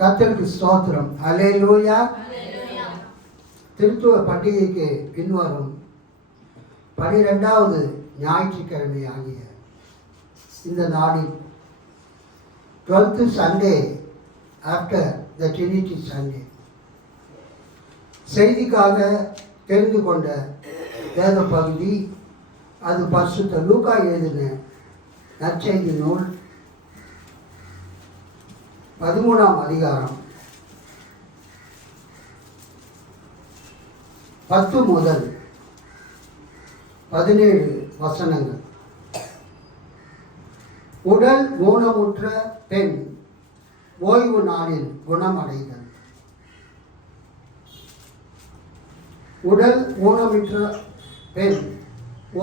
கர்த்தருக்கு ஸ்தோத்திரம். அல்லேலூயா. திருத்துவ பண்டிகைக்கு பின்வரும் 12வது ஞாயிற்றுக்கிழமை ஆகிய இந்த நாளில் 12th Sunday after the trinity Sunday செய்திக்காக தெரிந்து கொண்ட வேத பகுதி அது பரிசுத்த லூக்கா எழுதின நற்செய்தி நூல் 13ஆம் அதிகாரம் 10 முதல் 17 வசனங்கள். உடல் ஊனமுற்ற பெண் ஓய்வு நாளில் குணமடைதல். உடல் ஊனமுற்ற பெண்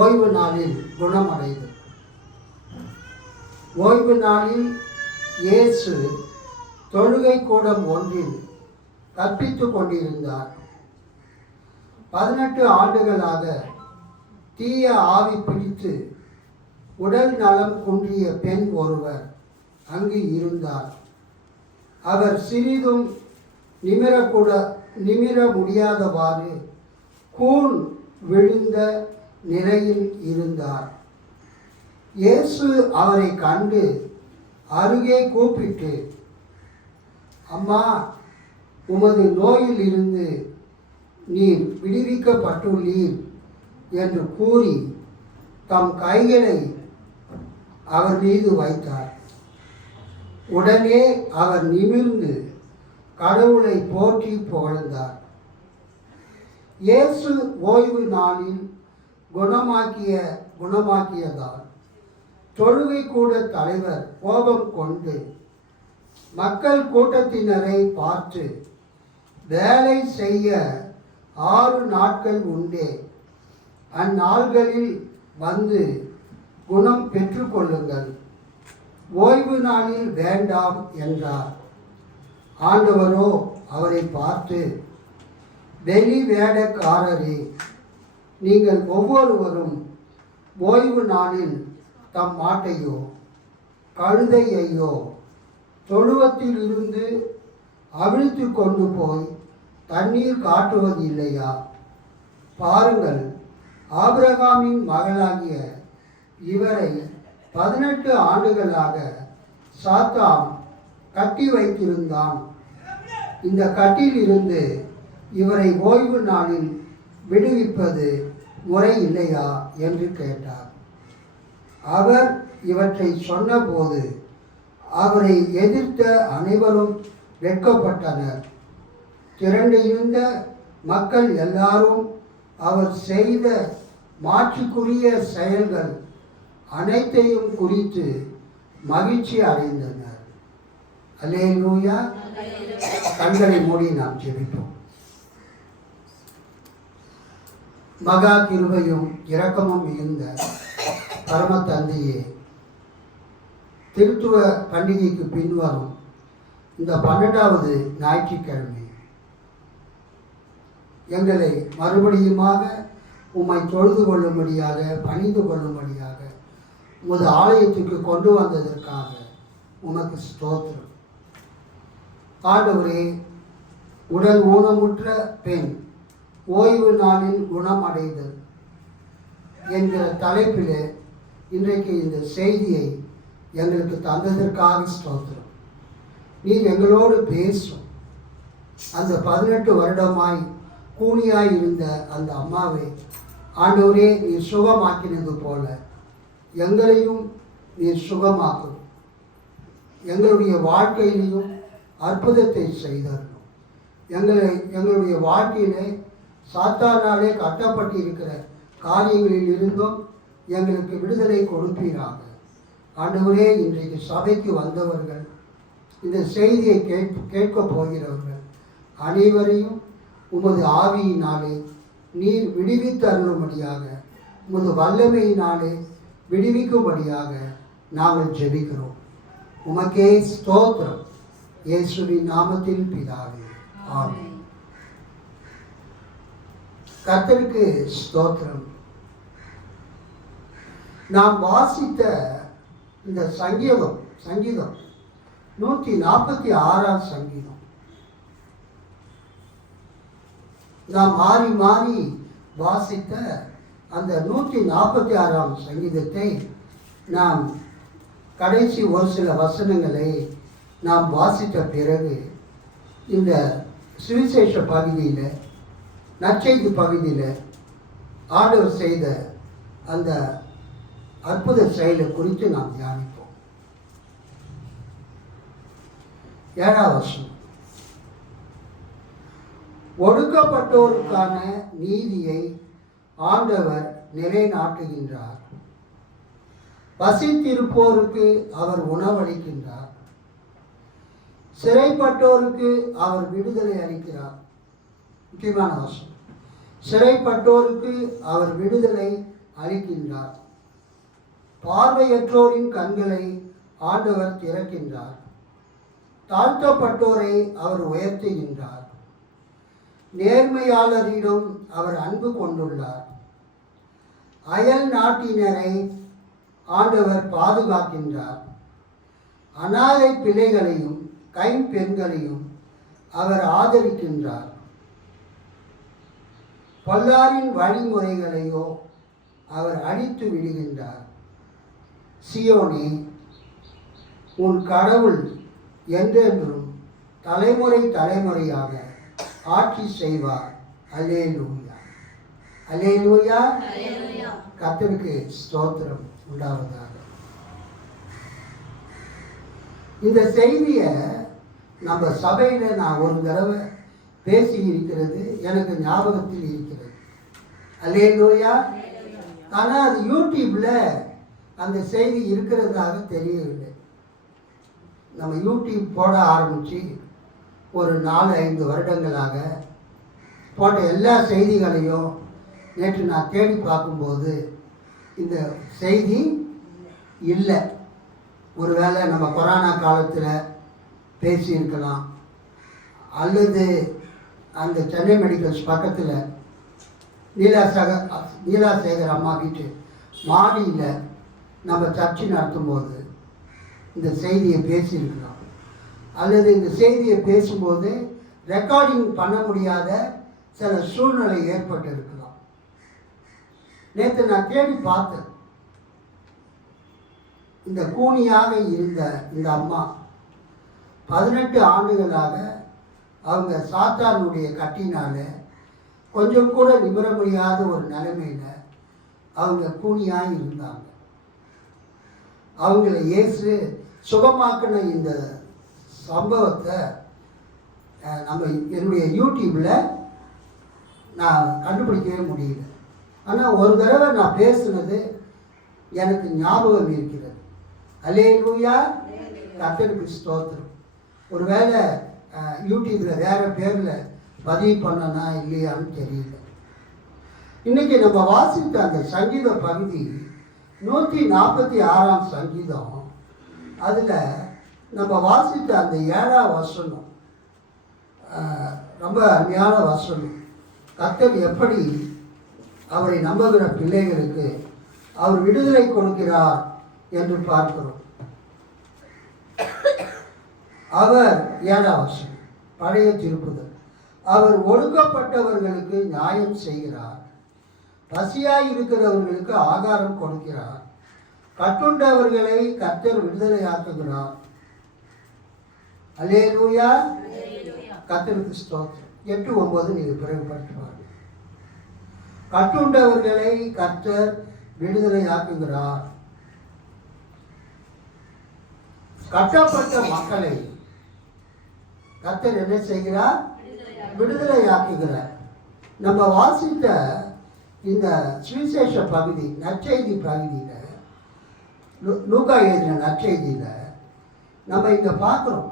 ஓய்வு நாளில் குணமடைதல். ஓய்வு நாளில் இயேசு தொழுகை கூடம் ஒன்றில் கற்பித்துக் கொண்டிருந்தார். 18 ஆண்டுகளாக தீய ஆவி பிடித்து உடல் நலம் குன்றிய பெண் ஒருவர் அங்கு இருந்தார். அவர் சிறிதும் நிமிர முடியாதவாறு கூன் விழுந்த நிலையில் இருந்தார். இயேசு அவரை கண்டு அருகே கூப்பிட்டு, அம்மா, உமது நோயில் இருந்து நீர் விடுவிக்கப்பட்டுள்ளீர் என்று கூறி தம் கைகளை அவர் மீது வைத்தார். உடனே அவர் நிமிர்ந்து கடவுளை போற்றி புகழ்ந்தார். இயேசு ஓய்வு நாளில் குணமாக்கியதால் தொழுகை கூட தலைவர் கோபம் கொண்டு மக்கள் கூட்டத்தினரை பார்த்து, வேலை செய்ய 6 நாட்கள் உண்டே, அந்நாள்களில் வந்து குணம் பெற்றுக்கொள்ளுங்கள், ஓய்வு நாளில் வேண்டாம் என்றார். ஆண்டவரோ அவரை பார்த்து, வெளி வேடக்காரரே, நீங்கள் ஒவ்வொருவரும் ஓய்வு நாளில் தம் மாட்டையோ கழுதையையோ தொழுவத்தில் இருந்து அவிழ்த்து கொண்டு போய் தண்ணீர் காட்டுவதில்லையா? பாருங்கள், ஆபிரகாமின் மகளாகிய இவரை 18 ஆண்டுகளாக சாத்தான் கட்டி வைத்திருந்தான். இந்த கட்டில் இருந்து இவரை ஓய்வு நாளில் விடுவிப்பது முறை இல்லையா என்று கேட்டார். அவர் இவற்றை சொன்னபோது அவரை எதிர்த்த அனைவரும் வெட்கப்பட்டனர். திரண்டிருந்த மக்கள் எல்லாரும் அவர் செய்த மாற்றுக்குரிய செயல்கள் அனைத்தையும் குறித்து மகிழ்ச்சி அடைந்தனர். அல்லேலூயா. கண்களை மூடி நாம் ஜெபிப்போம். மகா கிருபையும் இரக்கமும் மிகுந்த பரம தந்தையே, திருத்துவ பண்டிகைக்கு பின்வரும் இந்த 12வது ஞாயிற்றுக்கிழமை எங்களை மறுபடியுமாக உம்மை தொழுது கொள்ளும்படியாக, பணிந்து கொள்ளும்படியாக உமது ஆலயத்துக்கு கொண்டு வந்ததற்காக உமக்கு ஸ்தோத்திரம். ஆண்டவரே, உடல் ஊனமுற்ற பெண் ஓய்வு நாளில் குணமடைதல் என்கிற தலைப்பில் இன்றைக்கு இந்த செய்தியை எங்களுக்கு தந்ததற்காக ஸ்தோத்திரம். நீர் எங்களோடு பேசும். அந்த 18 வருடமாய் கூனியாய் இருந்த அந்த அம்மாவை ஆண்டவரே நீர் சுகமாக்கினது போல எங்களையும் நீர் சுகமாக்கும். எங்களுடைய வாழ்க்கையிலையும் அற்புதத்தை செய்தார்கள். எங்களுடைய வாழ்க்கையிலே சாத்தானாலே கட்டப்பட்டிருக்கிற காரியங்களில் இருந்தும் எங்களுக்கு விடுதலை கொடுப்பீராக. ஆண்டவரே, இன்றைக்கு சபைக்கு வந்தவர்கள், இந்த செய்தியை கேட்கப் போகிறவர்கள் அனைவரையும் உமது ஆவியினாலே நீர் விடுவித்து அருளும்படியாக, உமது வல்லமையினாலே விடுவிக்கும்படியாக நாங்கள் ஜெபிக்கிறோம். உமக்கே ஸ்தோத்திரம். இயேசுவின் நாமத்தில் பிதாவே, ஆமென். கர்த்தருக்கு ஸ்தோத்திரம். நாம் வாசித்த இந்த சங்கீதம் 146 சங்கீதம். நாம் மாறி மாறி வாசித்த அந்த 146 சங்கீதத்தை நாம் கடைசி ஒரு சில வசனங்களை நாம் வாசித்த பிறகு இந்த சுவிசேஷ பகுதியில், நற்செய்தி பகுதியில் ஆண்டவர் செய்த அந்த அற்புத செயலை குறித்து நாம் தியானிப்போம். 7ஆம் வசனம். ஒடுக்கப்பட்டோருக்கான நீதியை ஆண்டவர் நிலைநாட்டுகின்றார். பசித்திருப்போருக்கு அவர் உணவளிக்கின்றார். சிறைப்பட்டோருக்கு அவர் விடுதலை அளிக்கிறார். முக்கியமான வசனம். சிறைப்பட்டோருக்கு அவர் விடுதலை அளிக்கின்றார். பார்வையற்றோரின் கண்களை ஆண்டவர் திறக்கின்றார். தாழ்த்தப்பட்டோரை அவர் உயர்த்துகின்றார். நேர்மையாளரிடம் அவர் அன்பு கொண்டுள்ளார். அயல் நாட்டினரை ஆண்டவர் பாதுகாக்கின்றார். அநாதை பிள்ளைகளையும் கைம்பெண்களையும் அவர் ஆதரிக்கின்றார். பொல்லாரின் வழிமுறைகளையோ அவர் அழித்து விடுகின்றார். சியோனே, உன் கடவுள் என்றென்றும் தலைமுறை தலைமுறையாக ஆட்சி செய்வார். அல்லேலூயா, அல்லேலூயா. கர்த்தருக்கு ஸ்தோத்திரம் உண்டாவதாக. இந்த செய்தியை நம்ம சபையில் நான் ஒரு தடவை பேசி இருக்கிறது எனக்கு ஞாபகத்தில் இருக்கிறது. அல்லேலூயா. ஆனால் அது யூடியூப்பில் அந்த செய்தி இருக்கிறதாக தெரியவில்லை. நம்ம யூடியூப் போட ஆரம்பித்து ஒரு 4-5 வருடங்களாக போட்ட எல்லா செய்திகளையும் நேற்று நான் தேடி பார்க்கும்போது இந்த செய்தி இல்லை. ஒருவேளை நம்ம கொரோனா காலத்தில் பேசியிருக்கலாம், அல்லது அந்த சென்னை மெடிக்கல்ஸ் பக்கத்தில் நீலாசேகர் அம்மா வீட்டு மாடியில் நம்ம சர்ச்சை நடத்தும்போது இந்த செய்தியை பேசியிருக்கலாம், அல்லது இந்த செய்தியை பேசும்போது ரெக்கார்டிங் பண்ண முடியாத சில சூழ்நிலை ஏற்பட்டிருக்கலாம். நேற்று நான் தேடி பார்த்தேன். இந்த கூனியாக இருந்த இந்த அம்மா 18 ஆண்டுகளாக அவங்க சாத்தானுடைய கட்டினால கொஞ்சம் கூட நிமிர முடியாத ஒரு நிலைமையில் அவங்க கூனியாக இருந்தாங்க. அவங்கள இயேசு சுகமாக்கின இந்த சம்பவத்தை நம்ம என்னுடைய யூடியூப்பில் நான் கண்டுபிடிக்கவே முடியல. ஆனால் ஒரு தடவை நான் பேசுனது எனக்கு ஞாபகம் இருக்கிறது. அல்லேலூயா, கர்த்தருக்கு ஸ்தோத்திரம். ஒருவேளை யூடியூப்பில் வேறு பேரில் பதிவு பண்ணனா இல்லையான்னு தெரியல. இன்றைக்கி நம்ம வாசித்த அந்த சங்கீத பகுதி 146ஆம் சங்கீதம். அதில் நம்ம வாசித்த அந்த 7ஆம் வசனம் ரொம்ப அருமையான வசனம். கர்த்தர் எப்படி அவரை நம்புகிற பிள்ளைகளுக்கு அவர் விடுதலை கொடுக்கிறார் என்று பார்க்கிறோம். அவர் 7ஆம் வசனம் பழைய திருப்புதல். அவர் ஒடுக்கப்பட்டவர்களுக்கு நியாயம் செய்கிறார். பசியாய் இருக்கிறவர்களுக்கு ஆகாரம் கொடுக்கிறார். கட்டுண்டவர்களை கர்த்தர் விடுதலையாக்குகிறார். அல்லேலூயா, கர்த்தருக்கு ஸ்தோத்திரம். 8-9 நீங்கள் பிறகு படிப்பார்கள். கட்டுண்டவர்களை கர்த்தர் விடுதலையாக்குகிறார். கட்டப்பட்ட மக்களை கர்த்தர் என்ன செய்கிறார்? விடுதலையாக்குகிறார். நம்ம வாசித்த இந்த சுவிசேஷ பகுதி, நற்செய்தி பகுதியில், லூக்கா எழுதின நற்செய்தியில் நம்ம இங்கே பார்க்குறோம்.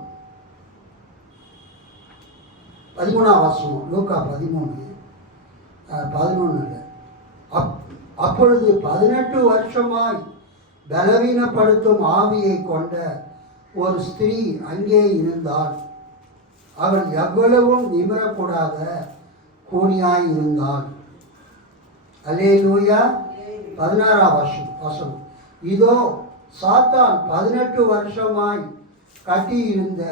13ஆம் வசனம், லூக்கா 13:11. அப்பொழுது 18 வருஷமாய் பலவீனப்படுத்தும் ஆவியை கொண்ட ஒரு ஸ்திரீ அங்கே இருந்தாள். அவள் எவ்வளவும் நிமிரக்கூடாத கூனியாய் இருந்தாள். அல்லேலூயா. 16ஆம் வசனம். இதோ சாத்தான் 18 வருஷமாய் கட்டியிருந்த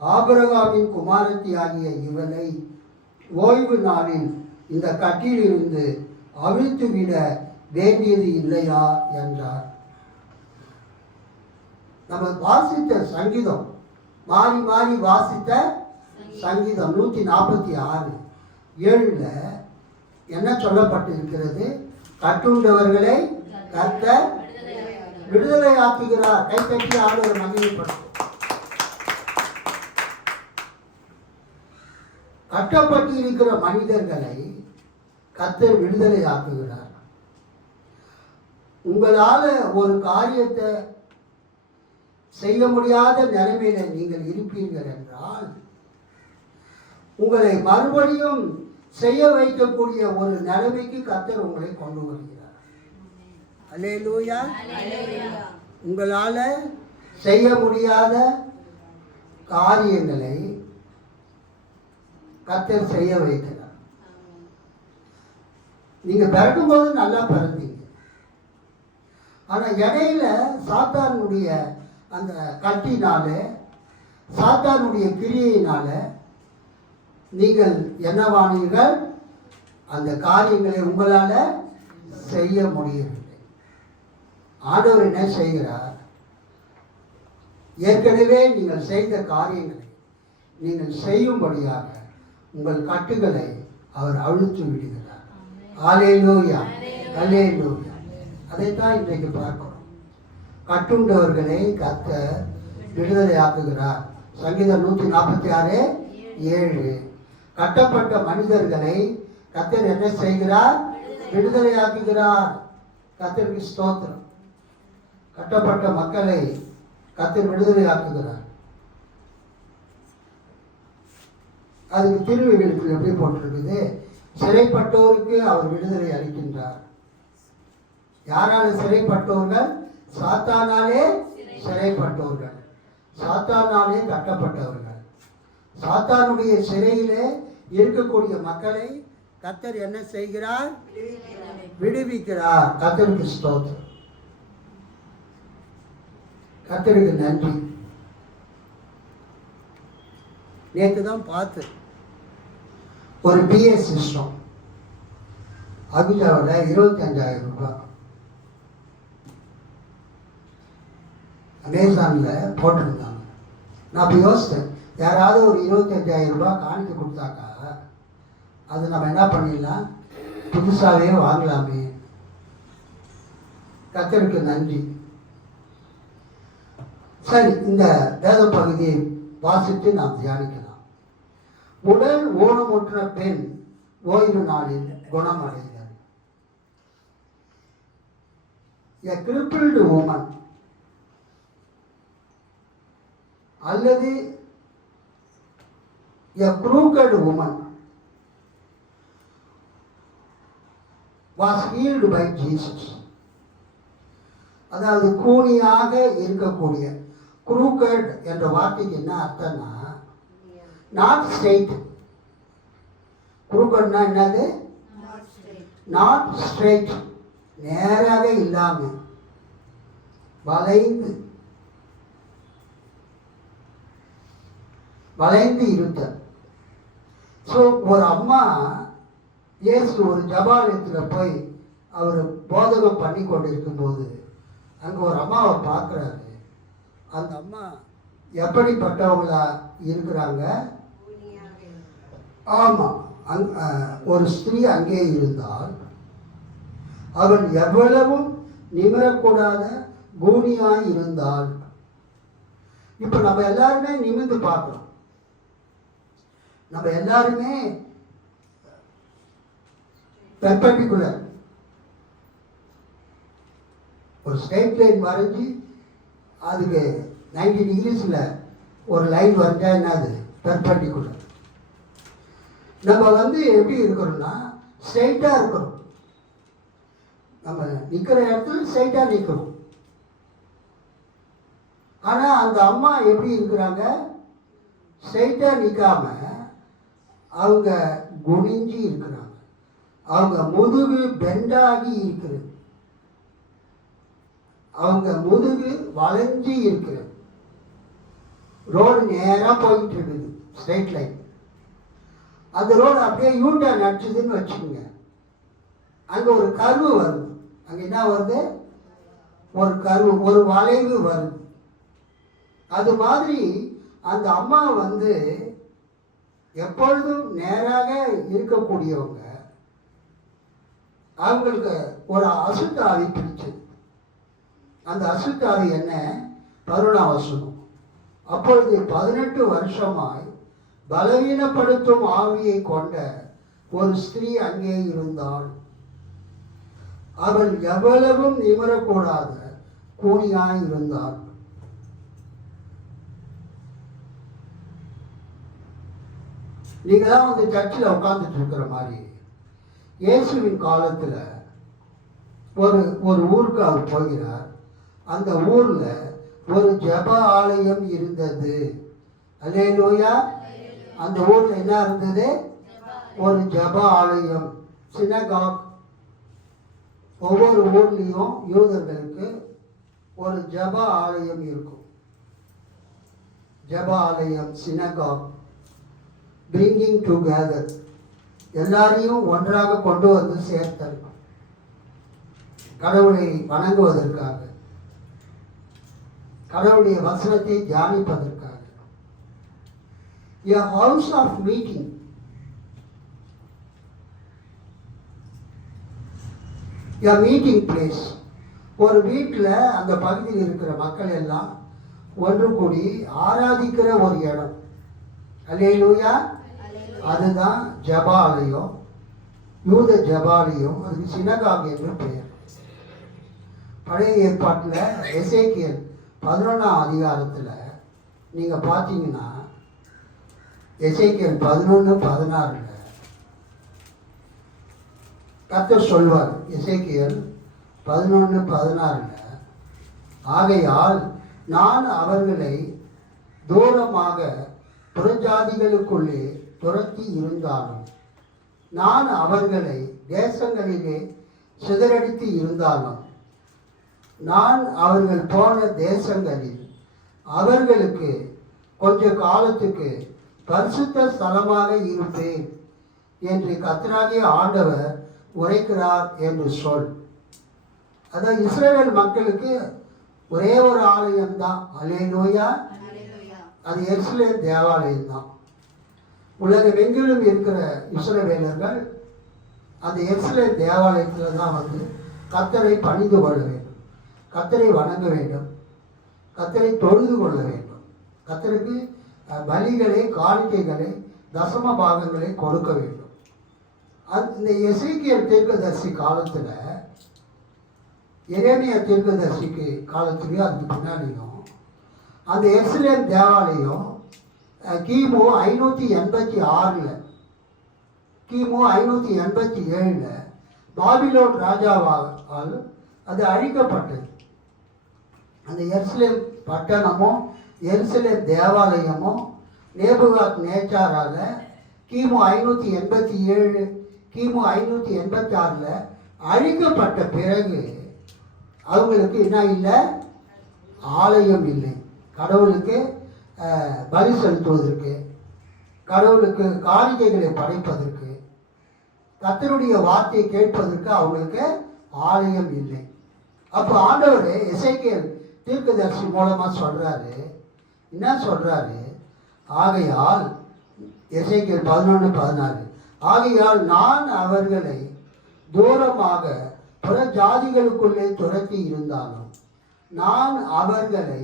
ஆபிரகாமின் குமாரத்தி ஆகிய இவளை ஓய்வு நாளில் இந்த கட்டிலிருந்து அவிழ்த்துவிட வேண்டியது இல்லையா என்றார். நம்ம வாசித்த சங்கீதம், மாறி மாறி வாசித்த சங்கீதம் 146:7 என்ன சொல்லப்பட்டிருக்கிறது? கட்டுண்டவர்களை கர்த்தர் விடுதலை ஆக்குகிறார். கை தட்டி ஆளுநர் மகிழ்ச்சிப்படும். கட்டப்பட்டு இருக்கிற மனிதர்களை கர்த்தர் விடுதலை ஆக்குகிறார். உங்களால ஒரு காரியத்தை செய்ய முடியாத நிலைமையில நீங்கள் இருப்பீர்கள் என்றால் உங்களை மறுபடியும் செய்ய வைக்கக்கூடிய ஒரு நிலைமைக்கு கர்த்தர் உங்களை கொண்டு வருகிறார். அல்லேலூயா. உங்களால செய்ய முடியாத காரியங்களை கர்த்தர் செய்ய வைக்கிறார். நீங்க பிறக்கும்போது நல்லா பிறந்தீங்க. ஆனா இடையில சாத்தானுடைய அந்த கட்டினால, சாத்தானுடைய கிரியையினால நீங்கள் என்னவானீர்கள்? அந்த காரியங்களை உங்களால செய்ய முடியவில்லை. ஆண்டவர் என்ன செய்கிறார்? ஏற்கனவே நீங்கள் செய்த காரியங்களை நீங்கள் செய்யும்படியாக உங்கள் கட்டுகளை அவர் அழுத்து விடுகிறார். அல்லேலூயா, அல்லேலூயா. அதைத்தான் இன்றைக்கு பார்க்கிறோம். கட்டுண்டவர்களை கர்த்தர் விடுதலை ஆக்குகிறார். சங்கீதம் 146:7. கட்டப்பட்ட மனிதர்களை கர்த்தர் என்ன செய்கிறார்? விடுதலை ஆக்குகிறார். கர்த்தருக்கு ஸ்தோத்திரம். கட்டப்பட்ட மக்களை கர்த்தர் விடுதலை ஆக்குகிறார். அதுக்கு திருவிகளுக்கு எப்படி போட்டிருக்குது? சிறைப்பட்டோருக்கு அவர் விடுதலை அளிக்கின்றார். யாரால சிறைப்பட்டவர்கள்? சாத்தானாலே சிறைப்பட்டவர்கள், சாத்தானாலே கட்டப்பட்டவர்கள். சாத்தானுடைய சிறையிலே இருக்கக்கூடிய மக்களை கர்த்தர் என்ன செய்கிறார்? விடுவிக்கிறார். கர்த்தருக்கு ஸ்தோத்திரம். கர்த்தருக்கு நன்றி. நேற்று தான் பார்த்து ஒரு பிஏ சிஸ்டம் அபிஜாவில் 25,000 ரூபாய் அமேசானில் போட்டிருந்தாங்க. நான் அப்போ யோசித்தேன், யாராவது ஒரு 25,000 ரூபாய் காணிக்க கொடுத்தாக்கா அது நம்ம என்ன பண்ணிடலாம்? புதுசாகவே வாங்கலாமே. கர்த்தருக்கு நன்றி. சரி, இந்த வேத பகுதியை வாசித்து நாம் தியானிக்கலாம். உடல் ஊனமுற்ற பெண் ஓய்வு நாளில் குணமடைந்தார். A crippled woman அல்லது a crooked woman was healed by Jesus. அதாவது கூனியாக இருக்கக்கூடிய crooked என்ற வார்த்தைக்கு என்ன அர்த்தம்னா நாட் ஸ்ட்ரெயிட். crooked-னா என்னது? நாட் ஸ்ட்ரெயிட், நேராக இல்லாம வளைந்து வளைந்து இருக்க. ஸோ ஒரு அம்மா இயேசு ஒரு ஜபாலயத்தில் போய் அவர் போதகம் பண்ணி கொண்டு இருக்கும்போது அங்கே ஒரு அம்மாவை பார்க்குறாரு. அந்த அம்மா எப்படிப்பட்டவங்களா இருக்கிறாங்க? ஆமாம், ஒரு ஸ்திரீ அங்கே இருந்தால் அவள் எவ்வளவும் நிமிரக்கூடாத கூனியாய் இருந்தால். இப்போ நம்ம எல்லாருமே நிமிர்ந்து பார்க்கிறோம். நம்ம எல்லாருமே பெர்பெண்டிகுலர் ஒரு ஸ்ட்ரெயிட் லைன் வரைஞ்சி அதுக்கு 90 டிகிரிஸில் ஒரு லைன் வரைஞ்சா என்னது? பெர்பெண்டிகுலர். நம்ம எப்படி இருக்கிறோம்னா ஸ்ட்ரெயிட்டாக இருக்கிறோம். நம்ம நிற்கிற இடத்துல ஸ்ட்ரெயிட்டாக நிற்கிறோம். ஆனால் அந்த அம்மா எப்படி இருக்கிறாங்க? ஸ்ட்ரெயிட்டாக நிற்காம அவங்க குனிஞ்சி இருக்கிறாங்க. அவங்க முதுகு பெண்டாகி இருக்கிறது. அவங்க முதுகு வளைஞ்சி இருக்கிறது. ரோடு நேராக போயிட்டு இருக்குது, ஸ்ட்ரைட் லைன். அந்த ரோடு அப்படியே யூட்டர்ன் அடிச்சதுன்னு வச்சுக்கோங்க, அங்கே ஒரு கர்வு வருது. அங்கே என்ன வருது? ஒரு கர்வு, ஒரு வளைவு வருது. அது மாதிரி அந்த அம்மா வந்து எப்பொழுதும் நேராக இருக்கக்கூடியவங்க. அவங்களுக்கு ஒரு அசுத்தாவி பிடிச்சது. அந்த அசுத்தாவி என்ன? கருணாவசனம். அப்பொழுது 18 வருஷமாய் பலவீனப்படுத்தும் ஆவியை கொண்ட ஒரு ஸ்திரீ அங்கே இருந்தாள். அவள் எவ்வளவும் நிமிரக்கூடாத கூனியாய் இருந்தாள். நீங்க தான் வந்து சர்ச்சில் உட்கார்ந்துட்டு இருக்கிற மாதிரி, இயேசுவின் காலத்துல ஒரு ஊருக்கு அவர் போகிறார். அந்த ஊர்ல ஒரு ஜெப ஆலயம் இருந்தது. அல்லேலூயா. அந்த ஊர்ல என்ன இருந்தது? ஒரு ஜெப ஆலயம், சினகாக். ஒவ்வொரு ஊர்லேயும் யூதர்களுக்கு ஒரு ஜெப ஆலயம் இருக்கும். ஜெப ஆலயம், சினகாக், பிரிங்கிங் டுகெதர், எல்லாரையும் ஒன்றாக கொண்டு வந்து சேர்த்தல், கடவுளை வணங்குவதற்காக, கடவுளுடைய வசனத்தை தியானிப்பதற்காக. A house of meeting. A meeting place. ஒரு வீட்டில் அந்த பகுதியில் இருக்கிற மக்கள் எல்லாம் ஒன்று கூடி ஆராதிக்கிற ஒரு இடம். அல்லேலூயா. அதுதான் ஜெபாலயம், யூத ஜெபாலயம். அதுக்கு சினகாக் என்று பெயர். பழைய ஏற்பாட்டில் எசேக்கியேல் 11ஆம் அதிகாரத்தில் நீங்கள் பார்த்தீங்கன்னா, எசேக்கியேல் 11:16 கர்த்தர் சொல்வார். எசேக்கியேல் 11:16, ஆகையால் நான் அவர்களை தூரமாக புறஜாதிகளுக்குள்ளே துரத்தி இருந்தாலும், நான் அவர்களை தேசங்களிலே சிதறடித்து இருந்தாலும், நான் அவர்கள் போன தேசங்களில் அவர்களுக்கு கொஞ்ச காலத்துக்கு பரிசுத்த ஸ்தலமாக இருப்பேன் என்று கர்த்தராகிய ஆண்டவர் உரைக்கிறார் என்று சொல். அதான் இஸ்ரவேல் மக்களுக்கு ஒரே ஒரு ஆலயம் தான். அல்லேலூயா. அது எருசலேம் தேவாலயம் தான். உலகமெங்கிலும் இருக்கிற இஸ்ரவேலர்கள் அந்த எருசலேம் தேவாலயத்தில் தான் வந்து கர்த்தரை பணிந்து கொள்ள வேண்டும், கர்த்தரை வணங்க வேண்டும், கர்த்தரை தொழுது கொள்ள வேண்டும், கர்த்தருக்கு பலிகளை, காணிக்கைகளை, தசம பாகங்களை கொடுக்க வேண்டும். இந்த எசேக்கியேல் தீர்க்கதரிசி காலத்தில், எரேமியா தீர்க்கதரிசிக்கு காலத்துலேயும் அதுக்கு பின்னாடியும் அந்த எருசலேம் தேவாலயம் கிமு 586, கிமு 587 பாபிலோன் ராஜாவால் அது அழிக்கப்பட்டது. அந்த எருசலேம் பட்டணமும் எருசலேம் தேவாலயமும் நேபுகாத் நேச்சாரால கிமு 587, கிமு 586 அழிக்கப்பட்ட பிறகு அவங்களுக்கு என்ன இல்லை? ஆலயம் இல்லை. கடவுளுக்கு பலி செலுத்துவதற்கு, கடவுளுக்கு காணிக்கைகளை படைப்பதற்கு, கர்த்தருடைய வார்த்தையை கேட்பதற்கு அவங்களுக்கு ஆலயம் இல்லை. அப்போ ஆண்டவர் எசேக்கியேல் தீர்க்கதரிசி மூலமாக சொல்கிறாரு. என்ன சொல்கிறாரு? ஆகையால் எசேக்கியேல் 11:16, ஆகையால் நான் அவர்களை தூரமாக புற ஜாதிகளுக்குள்ளே துரத்தி இருந்தாலும், நான் அவர்களை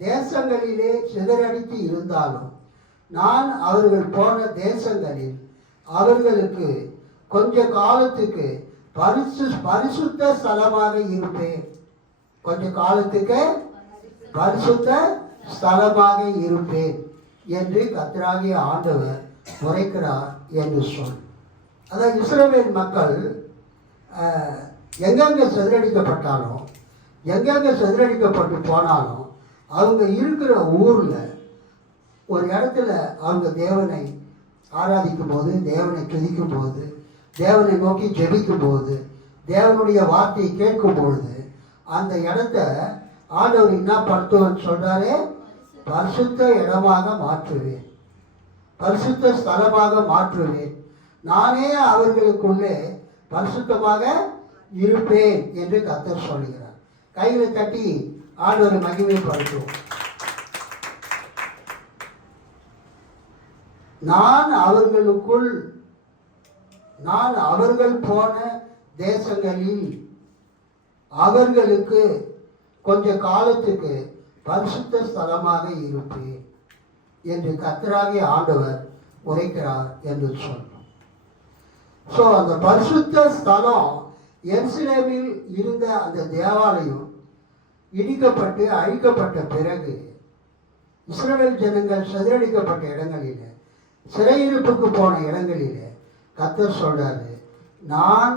தேசங்களிலே சிதறடித்து இருந்தாலும், நான் அவர்கள் போன தேசங்களில் அவர்களுக்கு கொஞ்ச காலத்துக்கு பரிசுத்த ஸ்தலமாக இருப்பேன். கொஞ்ச காலத்துக்கு பரிசுத்த ஸ்தலமாக இருப்பேன் என்று கர்த்தராகிய ஆண்டவர் உரைக்கிறார் என்று சொல். அதான் இஸ்ரவேல் மக்கள் எங்கெங்கே சிதறடிக்கப்பட்டாலும், எங்கெங்கே சிதறடிக்கப்பட்டு போனாலும், அவங்க இருக்கிற ஊரில் ஒரு இடத்துல அவங்க தேவனை ஆராதிக்கும் போது, தேவனை துதிக்கும் போது, தேவனை நோக்கி ஜெபிக்கும் போது, தேவனுடைய வார்த்தையை கேட்கும் பொழுது, அந்த இடத்த ஆண்டவர் என்ன படுத்துவன்னு சொல்கிறாரு? பரிசுத்த இடமாக மாற்றுவேன், பரிசுத்த ஸ்தலமாக மாற்றுவேன், நானே அவர்களுக்குள்ளே பரிசுத்தமாக இருப்பேன் என்று கர்த்தர் சொல்கிறார். கைகளை தட்டி ஆண்டவரை மகிமைப்படுத்துவோம். நான் அவர்கள் போன தேசங்களில் அவர்களுக்கு கொஞ்ச காலத்துக்கு பரிசுத்த ஸ்தலமாக இருப்பேன் என்று கர்த்தராகிய ஆண்டவர் உரைக்கிறார் என்று சொல்றோம். ஸோ அந்த பரிசுத்த ஸ்தலம் எருசலேமில் இருந்த அந்த தேவாலயம் இடிக்கப்பட்டு அழிக்கப்பட்ட பிறகு இஸ்ரவேல் ஜனங்கள் சிதறடிக்கப்பட்ட இடங்களில், சிறையிருப்புக்கு போன இடங்களில் கர்த்தர் சொல்றாரு, நான்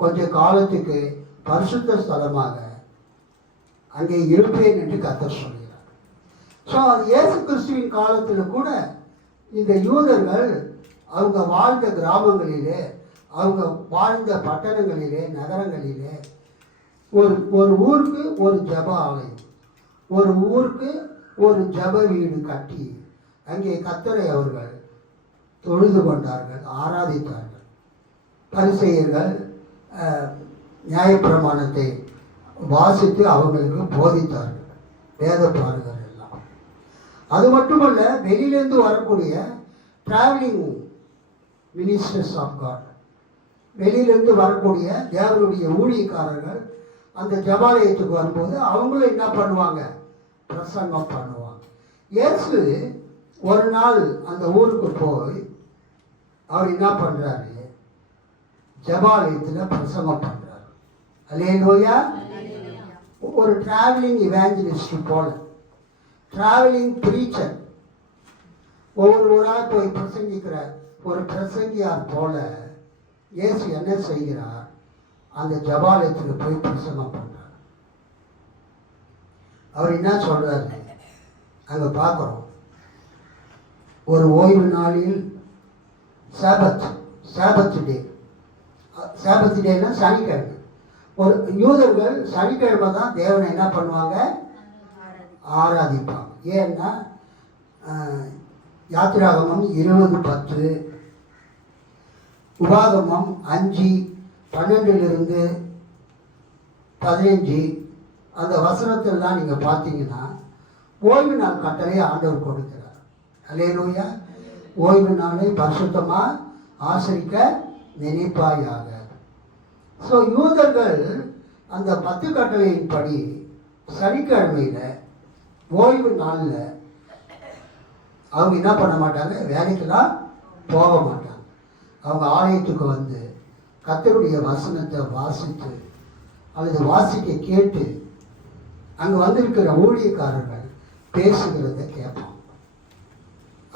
கொஞ்ச காலத்துக்கு பரிசுத்த ஸ்தலமாக அங்கே இருப்பேன் என்று கர்த்தர் சொல்கிறார். ஸோ அது இயேசு கிறிஸ்துவின் காலத்தில் கூட இந்த யூதர்கள் அவங்க வாழ்ந்த கிராமங்களிலே, அவங்க வாழ்ந்த பட்டணங்களிலே, நகரங்களிலே ஒரு ஊருக்கு ஒரு ஜப ஆலயம், ஒரு ஊருக்கு ஒரு ஜப வீடு கட்டி அங்கே கர்த்தரை அவர்கள் தொழுது கொண்டார்கள், ஆராதித்தார்கள். பரிசேயர்கள் நியாயப்பிரமாணத்தை வாசித்து அவங்களுக்கு போதித்தார்கள், வேத பாரகர் எல்லாம். அது மட்டுமல்ல, வெளியிலேருந்து வரக்கூடிய டிராவலிங் மினிஸ்டர்ஸ் ஆஃப் காட், வெளியிலேருந்து வரக்கூடிய தேவனுடைய ஊழியக்காரர்கள் அந்த ஜபாலயத்துக்கு வரும்போது அவங்களும் என்ன பண்ணுவாங்க, பிரசங்கம் பண்ணுவாங்க. இயேசு ஒரு நாள் அந்த ஊருக்கு போய் அவர் என்ன பண்ணுறாரு, ஜபாலயத்தில் பிரசங்கம் பண்ணுறாரு. அல்லேலூயா. ஒரு டிராவலிங் இவாஞ்சலிஸ்ட் போல, டிராவலிங் ப்ரீச்சர், ஒவ்வொரு ஊராக போய் பிரசங்கிக்கிற ஒரு பிரசங்கியார் போல இயேசு என்ன செய்கிறார், அந்த ஜபாலயத்தில் போய் பிரசங்கம் பண்றார். அவர் என்ன சொல்றாரு அங்க பார்க்கிறோம். ஒரு ஓய்வு நாளில் சாபத் டேனா சனிக்கிழமை. ஒரு யூதர்கள் சனிக்கிழமை தான் தேவனை என்ன பண்ணுவாங்க, ஆராதிப்பாங்க. ஏன்னா யாத்திராகமம் 20:10, உபாகமம் 5:12-15 அந்த வசனத்திலாம் நீங்கள் பார்த்தீங்கன்னா ஓய்வு நாள் கட்டளையை ஆண்டவர் கொடுக்கிறார். அல்லேலூயா. ஓய்வு நாளை பரிசுத்தமாக ஆசரிக்க நினைப்பாயாக. ஸோ யூதர்கள் அந்த 10 கட்டளையின்படி சனிக்கிழமையில் ஓய்வு நாளில் அவங்க என்ன பண்ண மாட்டாங்க, வேலைக்கெல்லாம் போக மாட்டாங்க. அவங்க ஆலயத்துக்கு வந்து கர்த்தருடைய வசனத்தை வாசித்து அல்லது வாசிக்க கேட்டு அங்கே வந்திருக்கிற ஊழியக்காரர்கள் பேசுகிறத கேட்பாங்க.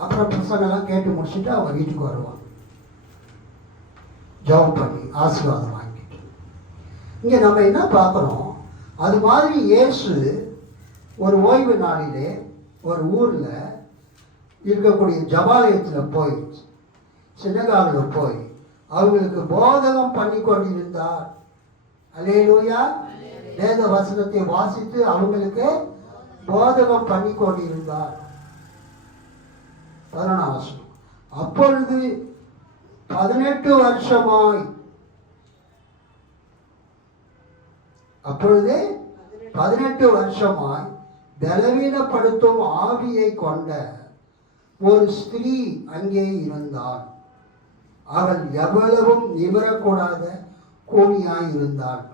அப்புறம் பிரசங்கெல்லாம் கேட்டு முடிச்சுட்டு அவங்க வீட்டுக்கு வருவாங்க, ஜெபம் பண்ணி ஆசீர்வாதம் வாங்கிட்டு. இங்கே நம்ம என்ன பார்க்குறோம், அது மாதிரி இயேசு ஒரு ஓய்வு நாளிலே ஒரு ஊரில் இருக்கக்கூடிய ஜபாலயத்தில் போய், சின்னகாலில் போய் அவங்களுக்கு போதகம் பண்ணி கொண்டிருந்தார். அல்லேலூயா. வேத வசனத்தை வாசித்து அவங்களுக்கு போதகம் பண்ணி கொண்டிருந்தார். 11ஆம் வசனம். அப்பொழுது 18 வருஷமாய், அப்பொழுது 18 வருஷமாய் பலவீனப்படுத்தும் ஆவியை கொண்ட ஒரு ஸ்திரீ அங்கே இருந்தாள். அவள் எவ்வளவும் நிமிரக்கூடாத கூனியாய் இருந்தாள்.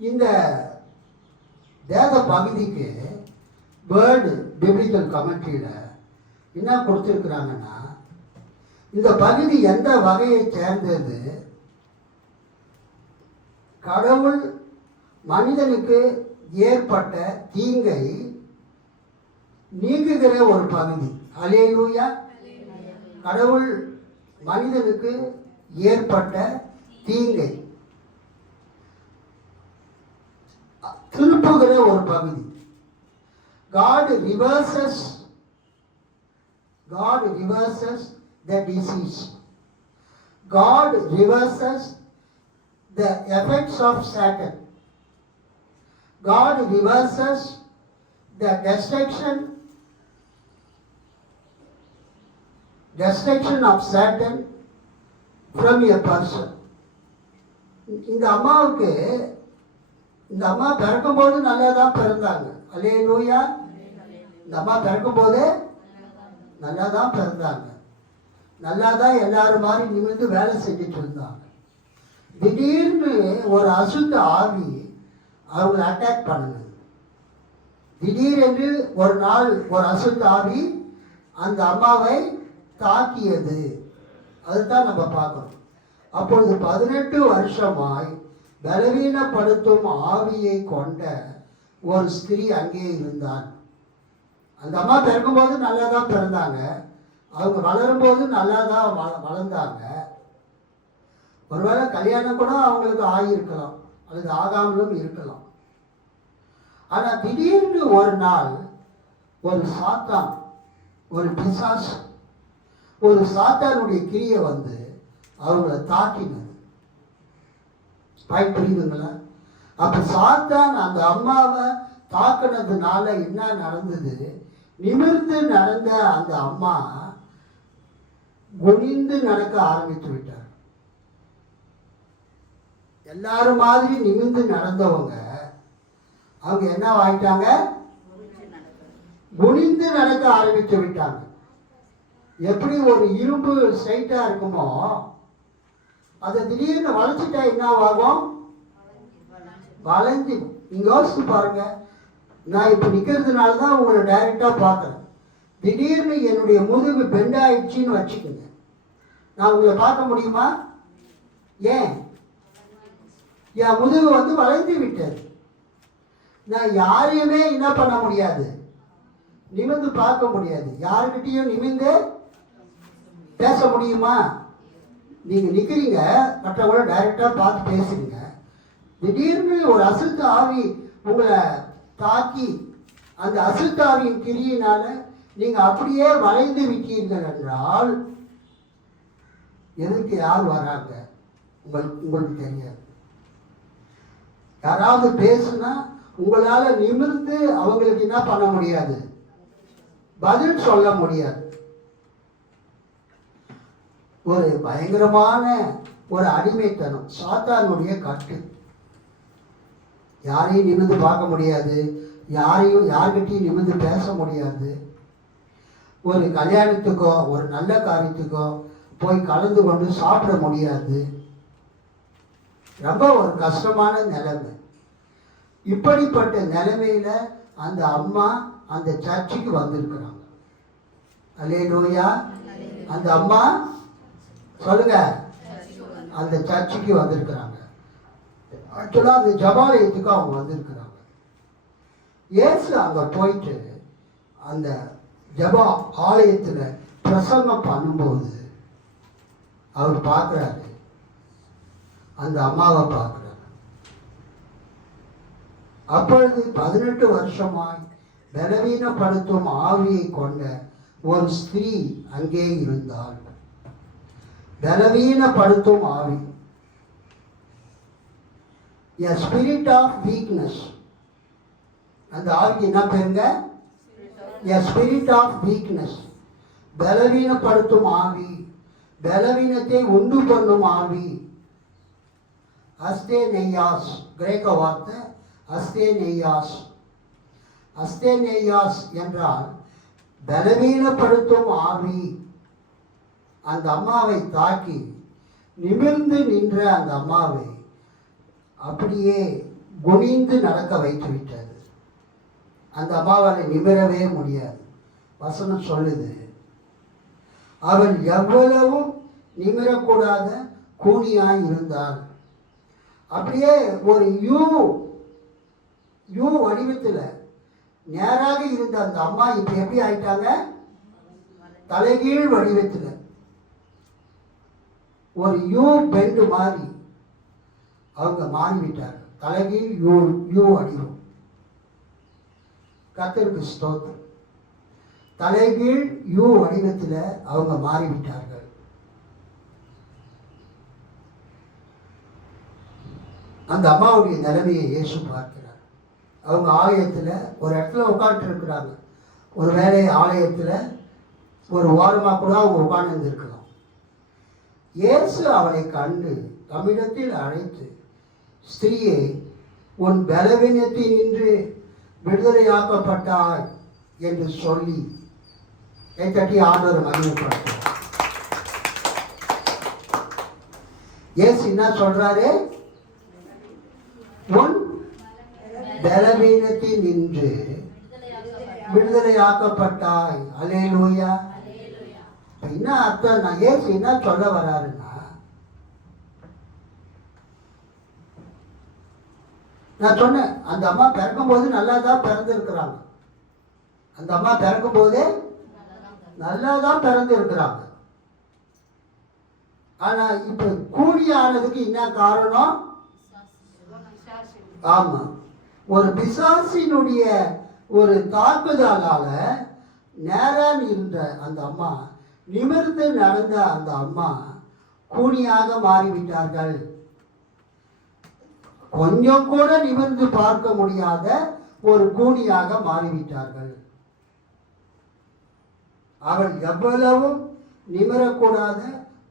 இந்த வேத பகுதிக்கு வேர்டு பிப்ளிக்கல் கமெண்ட்ரியில் என்ன கொடுத்துருக்குறாங்கன்னா, இந்த பகுதி எந்த வகையை சேர்ந்தது, கடவுள் மனிதனுக்கு ஏற்பட்ட தீங்கை நீக்குகிற ஒரு பகுதி. அல்லேலூயா. கடவுள் மனிதனுக்கு ஏற்பட்ட தீங்கை திருப்புகிற ஒரு பகுதி. God reverses the disease. God reverses the effects of Satan. God reverses the destruction of Satan from a person. இந்த அம்மாவுக்கு, இந்த அம்மா பிறக்கும்போது நல்லா தான் பிறந்தாங்க. அல்லேலூயா. இந்த அம்மா பிறக்கும்போது நல்லா தான் பிறந்தாங்க, நல்லா தான் எல்லாரும் மாதிரி நிமிர்ந்து வேலை செஞ்சுட்டு இருந்தாங்க. திடீர்னு ஒரு அசுத்த ஆவி அவங்களை அட்டாக் பண்ணுது. திடீரென்று ஒரு நாள் ஒரு அசுத்த ஆவி அந்த அம்மாவை தாக்கியது. அதுதான் நம்ம பார்க்கணும். அப்பொழுது 18 வருஷமாய் பலவீனப்படுத்தும் ஆவியை கொண்ட ஒரு ஸ்திரீ அங்கே இருந்தாள். அந்த அம்மா பிறக்கும்போது நல்லா தான் பிறந்தாங்க, அவங்க வளரும்போது நல்லா தான் வளர்ந்தாங்க. ஒருவேளை கல்யாணம் கூட அவங்களுக்கு ஆகியிருக்கலாம் அல்லது ஆகாமலும் இருக்கலாம். ஆனால் திடீர்னு ஒரு நாள் ஒரு சாத்தான், ஒரு பிசாசு, ஒரு சாத்தானுடைய கிரியை வந்து அவங்கள தாக்கினது. புரியுதுங்களா? அப்ப சாத்தான் அந்த அம்மாவை தாக்கினதுனால என்ன நடந்தது? நிமிர்ந்து நடந்த அந்த அம்மா குனிந்து நடக்க ஆரம்பித்து விட்டார். எல்லாரும் மாதிரி நிமிர்ந்து நடந்தவங்க அவங்க என்ன ஆயிட்டாங்க? குனிந்து நடக்க ஆரம்பித்து விட்டாங்க. எப்படி ஒரு இரும்பு ஸ்ட்ரைட்டா இருக்குமோ அதை திடீர்னு வளைச்சிட்டா என்ன ஆகும்? வளைஞ்சு. நீங்க யோசிச்சு பாருங்க. நான் இப்ப நிக்கிறதுனால தான் உங்களை டைரக்டா பார்க்கறேன். திடீர்னு என்னுடைய முதுகு பெண்ட் ஆயிடுச்சின்னு வச்சுக்கோங்க, நான் உங்களை பார்க்க முடியுமா? ஏன்? என் முதுகு வந்து வளைந்து விட்டது. நான் யாரையுமே என்ன பண்ண முடியாது, நிமிர்ந்து பார்க்க முடியாது. யாருக்கிட்டையும் நிமிர்ந்து பேச முடியுமா? நீங்க நிக்கிறீங்க, மற்றவங்கள டைரக்டா பார்த்து பேசுறீங்க. திடீர்னு ஒரு அசுத்த ஆவி உங்களை தாக்கி அந்த அசுத்த ஆவியின் கிரியினால நீங்க அப்படியே வளைந்து விட்டீர்கள் என்றால் எதுக்கு யார் வராங்க? உங்களுக்கு தெரியாது. யாராவது பேசுனா உங்களால நிமிர்ந்து அவங்களுக்கு என்ன பண்ண முடியாது, பதில் சொல்ல முடியாது. ஒரு பயங்கரமான ஒரு அடிமைத்தனம், சாத்தானுடைய கட்டு. யாரையும் நிமிர்ந்து பார்க்க முடியாது, யார்கிட்டையும் நிமிர்ந்து பேச முடியாது. ஒரு கல்யாணத்துக்கோ ஒரு நல்ல காரியத்துக்கோ போய் கலந்து கொண்டு சாப்பிட முடியாது. ரொம்ப ஒரு கஷ்டமான நிலைமை. இப்படிப்பட்ட நிலைமையில அந்த அம்மா அந்த சர்ச்சுக்கு வந்திருக்கிறாங்க. அல்லேலூயா. அந்த அம்மா சொல்லுங்க, அந்த சர்ச்சுக்கு வந்திருக்கிறாங்க. ஆக்சுவலா அந்த ஜபாலயத்துக்கு அவங்க வந்திருக்கிறாங்க. இயேசு அங்க போயிட்டு அந்த ஜபா ஆலயத்துல பிரசங்கம் பண்ணும்போது அவர் பார்க்கிறாரு, அந்த அம்மாவை பார்க்கிறார். அப்பொழுது 18 வருஷமாய் பலவீனப்படுத்தும் ஆவியை கொண்ட ஒரு ஸ்திரீ அங்கே இருந்தாள். பலவீனப்படுத்தும் ஆவி, a spirit of weakness. அந்த ஆவிக்கு என்ன பேருங்க? a spirit of weakness. பலவீனப்படுத்தும் ஆவி, பலவீனத்தை உண்டு பண்ணும் ஆவி. அஸ்தேனெய்யாஸ், கிரேக்க வார்த்தை அஸ்தேனெய்யாஸ். அஸ்தேனெய்யாஸ் என்றால் பலவீனப்படுத்தும் ஆவி. அந்த அம்மாவை தாக்கி நிமிர்ந்து நின்ற அந்த அம்மாவை அப்படியே குனிந்து நடக்க வைத்து விட்டது. அந்த அம்மாவால் நிமிரவே முடியாது. வசனம் சொல்லுது, அவள் எவ்வளவும் நிமிரக்கூடாத கூனியாய் இருந்தாள். அப்படியே ஒரு யூ வடிவத்தில் நேராக இருந்த அந்த அம்மா இப்ப எப்படி ஆயிட்டாங்க? தலைகீழ் வடிவத்தில் ஒரு யூ பெண்டு மாதிரி அவங்க மாறிவிட்டார்கள். தலைகீழ் யூ வடிவம். கர்த்தருக்கு ஸ்தோத்திரம். தலைகீழ் யூ வடிவத்தில் அவங்க மாறிவிட்டார்கள். அந்த அம்மாவுடைய நிலைமையை இயேசு பார்க்கிறார். அவங்க ஆலயத்தில் ஒரு இடத்துல உட்காந்துருக்குறாங்க. ஒரு வேலை ஆலயத்தில் ஒரு ஓரமாக கூட அவங்க உட்கார்ந்து. இயேசு அவளை கண்டு தம்மிடத்தில் அழைத்து, ஸ்திரீயே, உன் பலவீனத்தினின்று விடுதலையாக்கப்பட்டாய் என்று சொல்லி கைத்தட்டி ஆண்டவர் மகிமைப்படுத்தார். இயேசு என்ன சொல்றாரு? உன் பலவீனத்தினின்று விடுதலையாக்கப்பட்டாய். அல்லேலூயா. என்ன அர்த்தம்? நான் இயேசு என்ன சொல்ல வராருன்னா, நான் சொன்னேன், அந்த அம்மா பிறக்கும் போது நல்லா தான் பிறந்திருக்கிறாங்க. அந்த அம்மா பிறக்கும் போதே நல்லா தான் பிறந்திருக்கிறாங்க. ஆனா இப்ப கூலி ஆனதுக்கு என்ன காரணம்? ஆமா, ஒரு பிசாசினுடைய ஒரு தாக்குதலால நேராக இருந்த அந்த அம்மா, நிமிர்ந்து நடந்த அந்த அம்மா கூனியாக மாறிவிட்டார்கள். கொஞ்சம் கூட நிமிர்ந்து பார்க்க முடியாத ஒரு கூனியாக மாறிவிட்டார்கள். அவள் எவ்வளவும் நிமிரக்கூடாத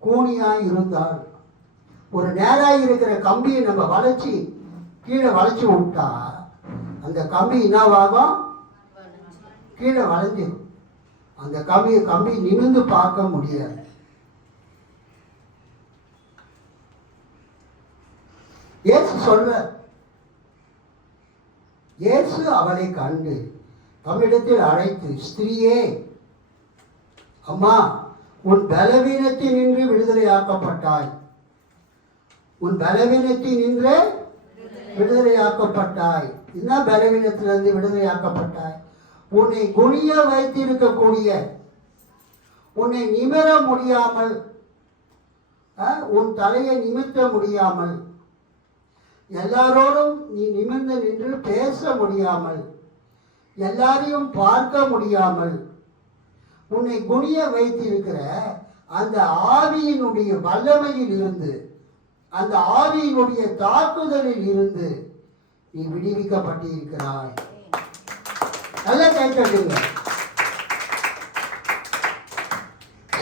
கூனியாய் இருந்தாள். ஒரு நேராக இருக்கிற கம்பியை நம்ம வளைச்சி கீழே வளைச்சி விட்டா அந்த கம்பி என்னவாகும்? கீழே வளைஞ்சிடும். அந்த கம்பி நிமிர்ந்து பார்க்க முடியாது. இயேசு சொல்ற, இயேசு அவளை கண்டு தம்மிடத்தில் அழைத்து, ஸ்திரீயே, அம்மா, உன் பலவீனத்தினின்று விடுதலையாக்கப்பட்டாய். உன் பலவீனத்தினின்று விடுதலையாக்கப்பட்டாய். என்ன பலவீனத்திலிருந்து விடுதலையாக்கப்பட்டாய்? உன்னை குனிய வைத்திருக்கக்கூடிய, உன்னை நிமிர முடியாமல், உன் தலையை நிமிர்த்த முடியாமல், எல்லாரோடும் நீ நிமிர்ந்து நின்று பேச முடியாமல், எல்லாரையும் பார்க்க முடியாமல் உன்னை குனிய வைத்திருக்கிற அந்த ஆவியினுடைய வல்லமையில் இருந்து, அந்த ஆவியினுடைய தாக்குதலில் இருந்து நீ விடுவிக்கப்பட்டிருக்கிறாய். நல்ல கைத்தட்டுங்க.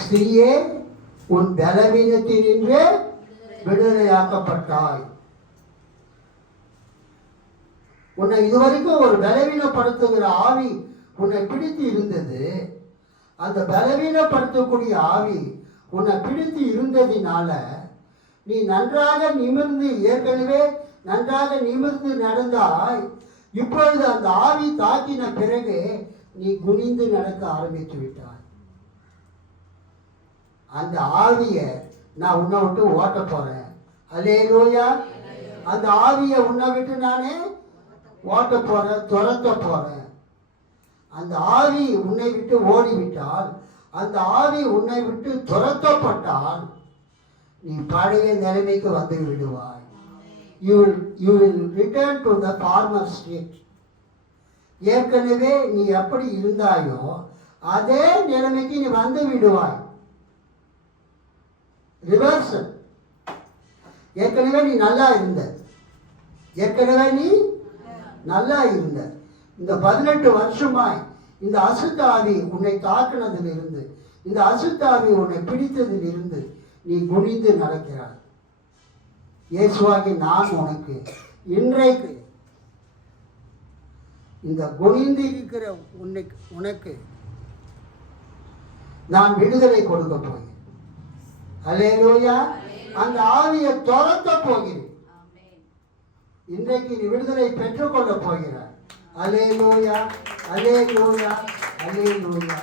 ஸ்திரீயே, உன் பலவீனத்தினின்று விடுதலையாக்கப்பட்டாய். உன்னை இதுவரைக்கும் ஒரு பலவீனப்படுத்துகிற ஆவி உன்னை பிடித்து இருந்தது. அந்த பலவீனப்படுத்தக்கூடிய ஆவி உன்னை பிடித்து இருந்ததினால நீ நன்றாக நிமிர்ந்து, ஏற்கனவே நன்றாக நிமிர்ந்து நடந்தாய். இப்பொழுது அந்த ஆவி தாக்கின பிறகு நீ குனிந்து நடக்க ஆரம்பித்து விட்டாய். அந்த ஆவியை நான் உன்னை விட்டு ஓட்ட போறேன். அல்லேலூயா. அந்த ஆவியை உன்னை விட்டு நானே ஓட்ட போறேன், துரத்த போறேன். அந்த ஆவி உன்னை விட்டு ஓடிவிட்டால், அந்த ஆவி உன்னை விட்டு துரத்தப்பட்டால் நீ பழைய நிலைமைக்கு வந்து விடுவாய். You will return to the former state. ஏற்கனவே நீ எப்படி இருந்தாயோ அதே நிலைமைக்கு நீ வந்து விடுவாய். ரிவர்சல். ஏற்கனவே நீ நல்லா இருந்த, ஏற்கனவே நீ நல்லா இருந்த. இந்த 18 வருஷமாய் இந்த அசுத்தாவி உன்னை தாக்குனதிலிருந்து, இந்த அசுத்தாவி உன்னை பிடித்ததிலிருந்து நீ குனிந்து நடக்கிறாய். இயேசுவாகி நான் உனக்கு இன்றைக்கு இந்த குனிந்து இருக்கிற உனக்கு நான் விடுதலை கொடுக்க போகிறேன். அல்லேலூயா. அந்த ஆவியை துரத்த போகிறேன். இன்றைக்கு நீ விடுதலை பெற்றுக்கொள்ள போகிறாய். அல்லேலூயா, அல்லேலூயா, அல்லேலூயா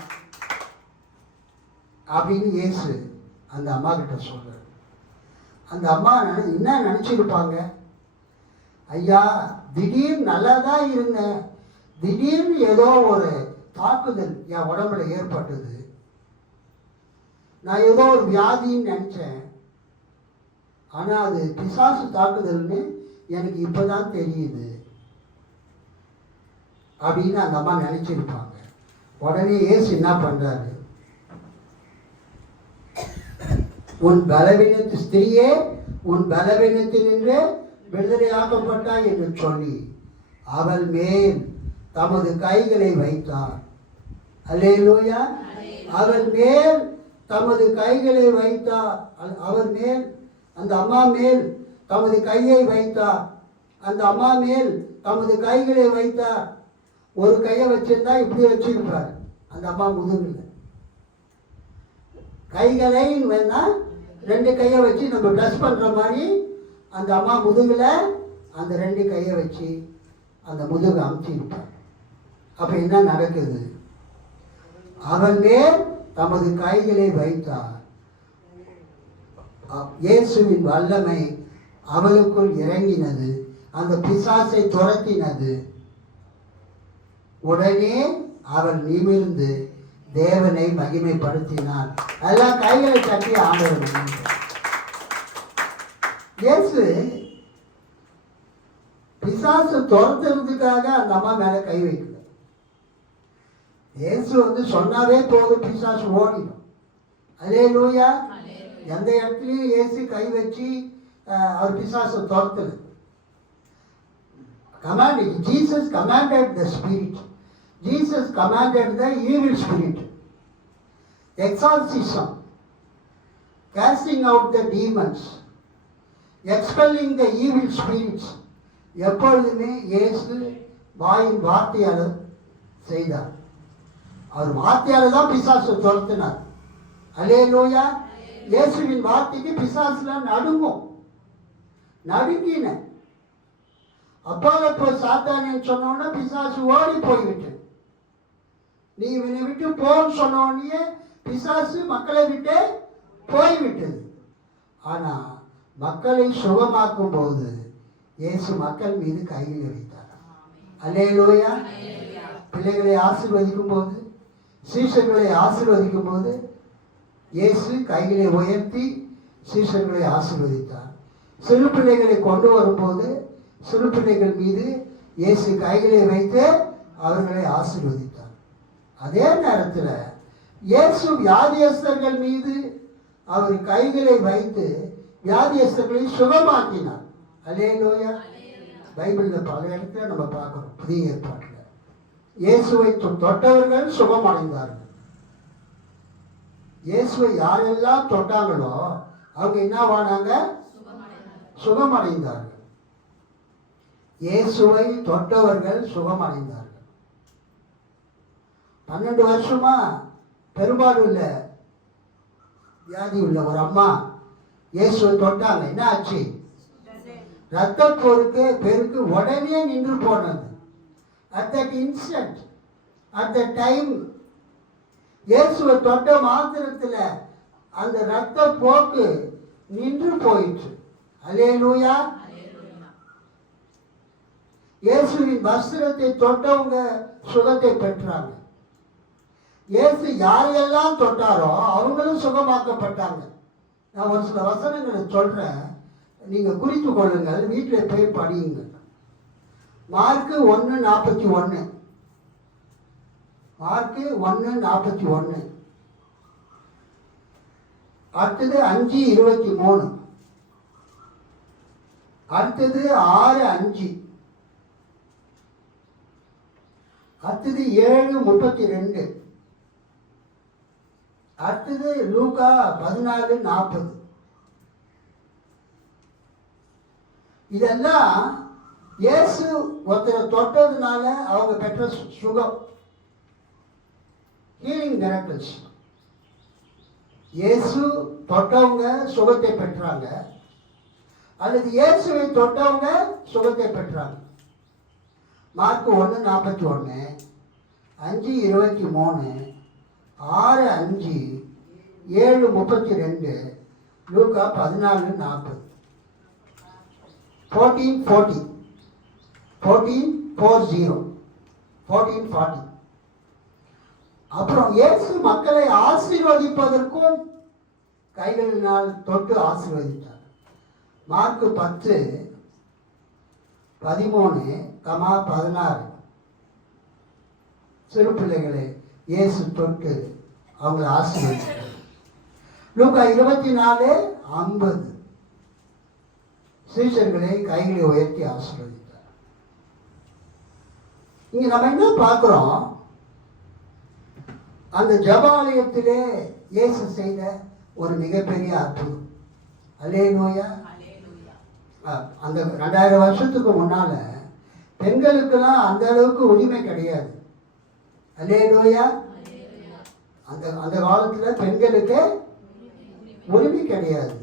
அப்படின்னு இயேசு அந்த அம்மா கிட்ட சொல்றாரு. அந்த அம்மா என்ன நினைச்சிருப்பாங்க? ஐயா, திடீர்னு நல்லா தான் இருந்தேன், திடீர்னு ஏதோ ஒரு தாக்குதல் என் உடம்புல ஏற்பட்டது, நான் ஏதோ ஒரு வியாதின்னு நினைச்சேன், ஆனா அது பிசாசு தாக்குதல்னு எனக்கு இப்பதான் தெரியுது அப்படின்னு அந்த அம்மா நினைச்சிருப்பாங்க. உடனே இயேசு என்ன பண்றாரு? உன் பலவீனத்து, ஸ்திரீயே, உன் பலவீனத்தினின்று விடுதலையாக்கப்பட்டாய் என்று சொல்லி அவள் மேல் தமது கைகளை வைத்தார். அல்லேலூயா. அவள் மேல் தமது கைகளை வைத்தார். அவர் மேல், அந்த அம்மா மேல் தமது கையை வைத்தார். அந்த அம்மா மேல் தமது கைகளை வைத்தார். ஒரு கையை வச்சிருந்தா இப்படி வச்சிருப்பார் அந்த அம்மா முதுகுல. கைகளை வேணா ரெண்டு கையை வச்சு நம்ம ப்ளஸ் பண்ற மாதிரி அந்த அம்மா முதுகுல அந்த ரெண்டு கையை வச்சு அந்த முதுகு அமுச்சிருப்பார். அப்ப என்ன நடக்குது? அவன் மேல் தமது கைகளை வைத்தார். இயேசுவின் வல்லமை அவளுக்குள் இறங்கினது, அந்த பிசாசை துரத்தினது. உடனே அவள் நிமிர்ந்து தேவனை மகிமைப்படுத்தினார். எல்லாம் கைகளை தட்டி ஆண்டவர். இயேசு பிசாசு துரத்துறதுக்காக அந்த அம்மா மேல கை வைக்கல. இயேசு சொன்னாவே போதும், பிசாசு ஓடிடும். அல்லேலூயா. எந்த இடத்துலையும் இயேசு கை வச்சு அவர் பிசாசு துரத்தல. Jesus commanded the spirit. Jesus commanded the evil spirit. Exorcism, casting out the demons, expelling the evil spirits. எப்பொழுதுமே இயேசு வாயின் வார்த்தையால செய்தார். அவர் வார்த்தையால தான் பிசாசு துரத்தினார். அல்லேலூயா. இயேசுவின் வார்த்தைக்கு பிசாசுல நடுங்கும், நடுங்கின. அப்பால போய் சாத்தானு சொன்னோன்னா பிசாசு ஓடி போய்விட்டு, நீ இவனை விட்டு போன்னு சொன்னோடனே பிசாசு மக்களை விட்டு போய்விட்டது. ஆனா மக்களை சுகமாக்கும் போது இயேசு மக்கள் மீது கையில் வைத்தார். அல்லேலூயா. பிள்ளைகளை ஆசீர்வதிக்கும் போது, சீஷர்களை ஆசீர்வதிக்கும் போது இயேசு கைகளை உயர்த்தி சீஷர்களை ஆசீர்வதித்தார். சிறு பிள்ளைகளை கொண்டு வரும்போது சிறு பிள்ளைகள் மீது இயேசு கைகளை வைத்து அவர்களை ஆசீர்வதித்தார். அதே நேரத்தில் இயேசு வியாதியஸ்தர்கள் மீது அவர் கைகளை வைத்து வியாதியஸ்தர்களை சுகமாக்கினார். அல்லேலூயா. பைபிளில் பல இடத்துல நம்ம பார்க்கிறோம். புதிய ஏற்பாட்டில் இயேசுவை தொட்டவர்கள் சுகமடைந்தார்கள். இயேசுவை யாரெல்லாம் தொட்டாங்களோ அவங்க என்னவானாங்க? சுகமடைந்தார்கள். இயேசுவை தொட்டவர்கள் சுகமடைந்தார்கள். 12 வருஷமா பெரும்பாலும் உள்ள வியாதி உள்ள ஒரு அம்மா இயேசுவை தொட்டாங்க. என்ன ஆச்சு? ரத்த பெருக்கு உடனே நின்று போனது. At that instant, at that time, இயேசுவை தொட்ட மாத்திரத்தில் அந்த ரத்த போக்கு நின்று போயிற்று. அல்லேலூயா. இயேசுவின் வஸ்திரத்தை தொட்டவங்க சுகத்தை பெற்றாங்க. இயேசு யாரையெல்லாம் தொட்டாரோ அவங்களும் சுகமாக்கப்பட்டாங்க. நான் ஒரு சில வசனங்களை சொல்றேன், நீங்க குறித்து கொள்ளுங்கள், வீட்டில் போய் படியுங்க. மார்க்கு 1:41. மார்க்கு 1:41. அடுத்தது 5:23. அடுத்தது 6:5. அடுத்தது 7:32. அடுத்தது லூக்கா 14:40. இதெல்லாம் இயேசு ஒருத்தரை தொட்டதுனால அவங்க பெற்ற சுகம். Healing miracles. இயேசு தொட்டவங்க சுகத்தை பெற்றாங்க, அல்லது இயேசுவை தொட்டவங்க சுகத்தை பெற்றாங்க. மார்க்கு 1:41, 5:23, 6:5, 7:32, லூக்கா 14:40. 14:40, 14:40, 14:40. அப்புறம் இயேசு மக்களை ஆசீர்வதிப்பதற்கும் கைகளினால் தொட்டு ஆசீர்வதித்தார். மார்க்கு 10:13, 16 சிறு பிள்ளைகளை இயேசு தொட்டு அவங்களை ஆசீர்வதித்தார். லூக்கா 24:50 சீஷர்களை கைகளை உயர்த்தி ஆசீர்வதித்தார். இங்க நம்ம என்ன பார்க்கிறோம்? அந்த ஜெபாலயத்திலே இயேசு செய்த ஒரு மிகப்பெரிய அற்புதம். அல்லேலூயா. அந்த 2000 வருஷத்துக்கு முன்னால பெண்களுக்கெல்லாம் அந்த அளவுக்கு உரிமை கிடையாது. அல்லேலூயா. அந்த அந்த காலத்துல பெண்களுக்கு உரிமை கிடையாது.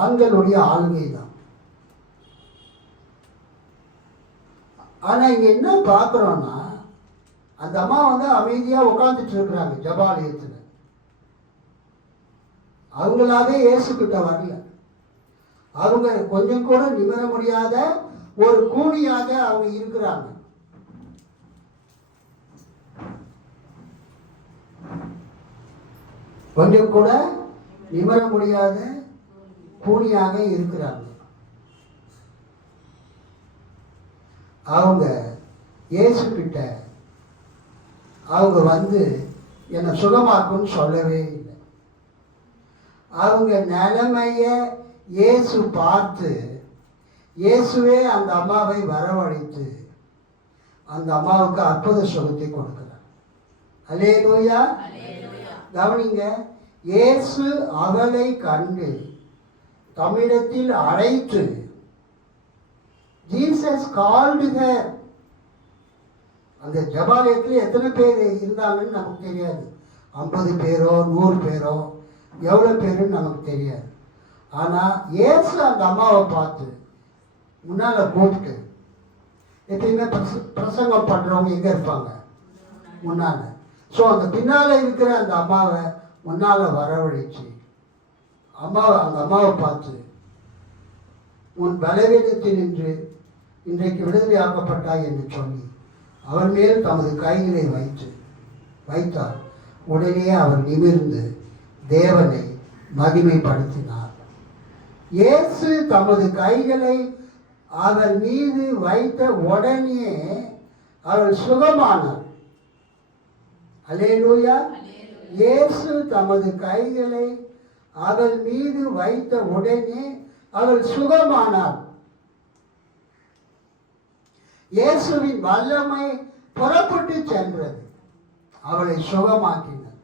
ஆண்களுடைய ஆளுகை தான். ஆனா இங்க என்ன பார்க்கிறோம்னா, அந்த அம்மா அமைதியா உட்கார்ந்துட்டு இருக்கிறாங்க ஜெபாலயத்துல. அவங்களாவே இயேசு கிட்ட வரல. அவங்க கொஞ்சம் கூட நிமிர முடியாத ஒரு கூலியாக அவங்க இருக்கிறாங்க. கொஞ்சம் கூட நிமிர முடியாத கூலியாக இருக்கிறாங்க. அவங்க இயேசு கிட்ட அவங்க என்னை சுகமாக்குன்னு சொல்லவே இல்லை. அவங்க நிலைமைய இயேசு பார்த்து, இயேசுவே அந்த அம்மாவை வரவழைத்து அந்த அம்மாவுக்கு அற்புத சுகத்தை கொடுக்கிறார். அல்லேலூயா. கவனிங்க, இயேசு அவளை கண்டு தம்மிடத்தில் அழைத்து, ஜீசஸ் கால்டு ஹர். அந்த ஜெபாலயத்தில் எத்தனை பேர் இருந்தாங்கன்னு நமக்கு தெரியாது. 50 பேரோ 100 பேரோ எவ்வளோ பேருன்னு நமக்கு தெரியாது. ஆனால் இயேசு அந்த அம்மாவை பார்த்து முன்னால் கூப்பிட்டு, எப்பயுமே பிரசங்கம் பண்ணுறவங்க எங்கே இருப்பாங்க? முன்னால். ஸோ அந்த பின்னால் இருக்கிற அந்த அம்மாவை முன்னால் வரவழைச்சு அந்த அம்மாவை பார்த்து, உன் பலவீனத்தில் நின்று இன்றைக்கு விடுதலை ஆக்கப்பட்டாய் என்று சொல்லி அவன் மேல் தமது கைகளை வைத்தார். உடனே அவர் நிமிர்ந்து தேவனை மகிமைப்படுத்தினார். இயேசு தமது கைகளை அவள் மீது வைத்த உடனே அவள் சுகமானார். அல்லேலூயா. இயேசு தமது கைகளை அவள் மீது வைத்த உடனே அவள் சுகமானார். இயேசுவின் வல்லமை புறப்பட்டு சென்றது, அவளை சுகமாக்கினார்.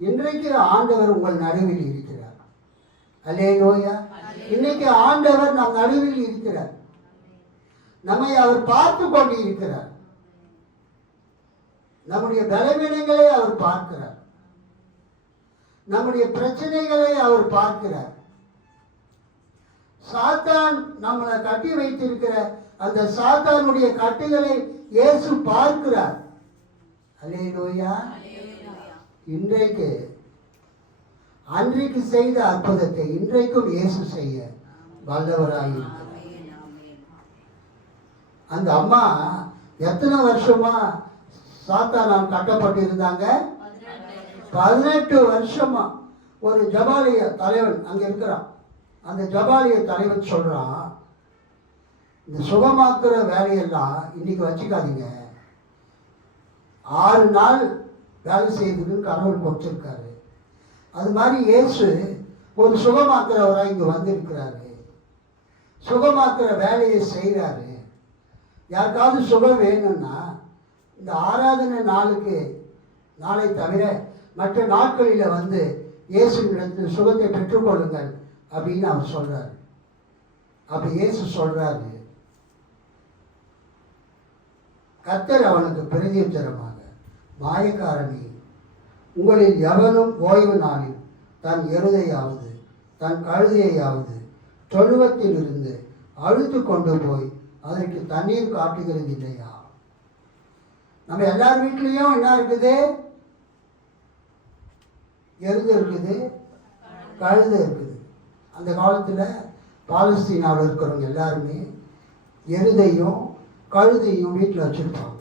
இன்றைக்கு ஆண்டவர் உங்கள் நடுவில் இருக்கிறார். அல்லேலூயா. இன்னைக்கு ஆண்டவர் நம் நடுவில் இருக்கிறார். நம்மை அவர் பார்த்து கொண்டு இருக்கிறார். நம்முடைய பலவீனங்களை அவர் பார்க்கிறார். நம்முடைய பிரச்சனைகளை அவர் பார்க்கிறார். சாத்தான் நம்மளை கட்டி வைத்திருக்கிற அந்த சாத்தானுடைய கட்டுகளை இயேசு பார்க்கிறார். அல்லேலூயா. அன்றைக்கு செய்த அற்புதத்தை இன்றைக்கும் இயேசு செய்ய வல்லவராயிருக்கிறார். அந்த அம்மா எத்தனை வருஷமா சாத்தானால் கட்டப்பட்டிருந்தாங்க? 18 வருஷமா. ஒரு ஜெபாலய தலைவன் அங்க இருக்கிறான். அந்த ஜெபாலய தலைவன் சொல்றான், இந்த சுகமாக்குற வேலையெல்லாம் இன்னைக்கு வச்சுக்காதீங்க, 6 நாள் வேலை செய்யுதுன்னு கடவுள் கொடுத்திருக்காரு. அது மாதிரி இயேசு ஒரு சுகமாக்குறவராக இங்க வந்திருக்கிறாரு. சுகமாக்குற வேலையை செய்கிறாரு. யாருக்காவது சுகம் வேணும்னா இந்த ஆராதனை நாளை தவிர மற்ற நாட்களில் இயேசுவிடத்தில் சுகத்தை பெற்றுக்கொள்ளுங்கள் அப்படின்னு அவர் சொல்றாரு. அப்ப இயேசு சொல்றாரு, கர்த்தர் அவனுக்கு பிரதியுத்தரமாக, மாயக்காரனே, உங்களில் எவனும் ஓய்வு நாளில் தன் எருதையாவது தன் கழுதையாவது தொழுவத்தில் இருந்து அழுத்து கொண்டு போய் அதற்கு தண்ணீர் காட்டுகிறது இல்லையா? நம்ம எல்லார் வீட்லேயும் என்ன இருக்குது? எருது இருக்குது, கழுதை இருக்குது. அந்த காலத்தில் பாலஸ்தீனாவில் இருக்கிறவங்க எல்லாருமே எருதையும் கழுதையும் வீட்டில் வச்சுருப்பாங்க.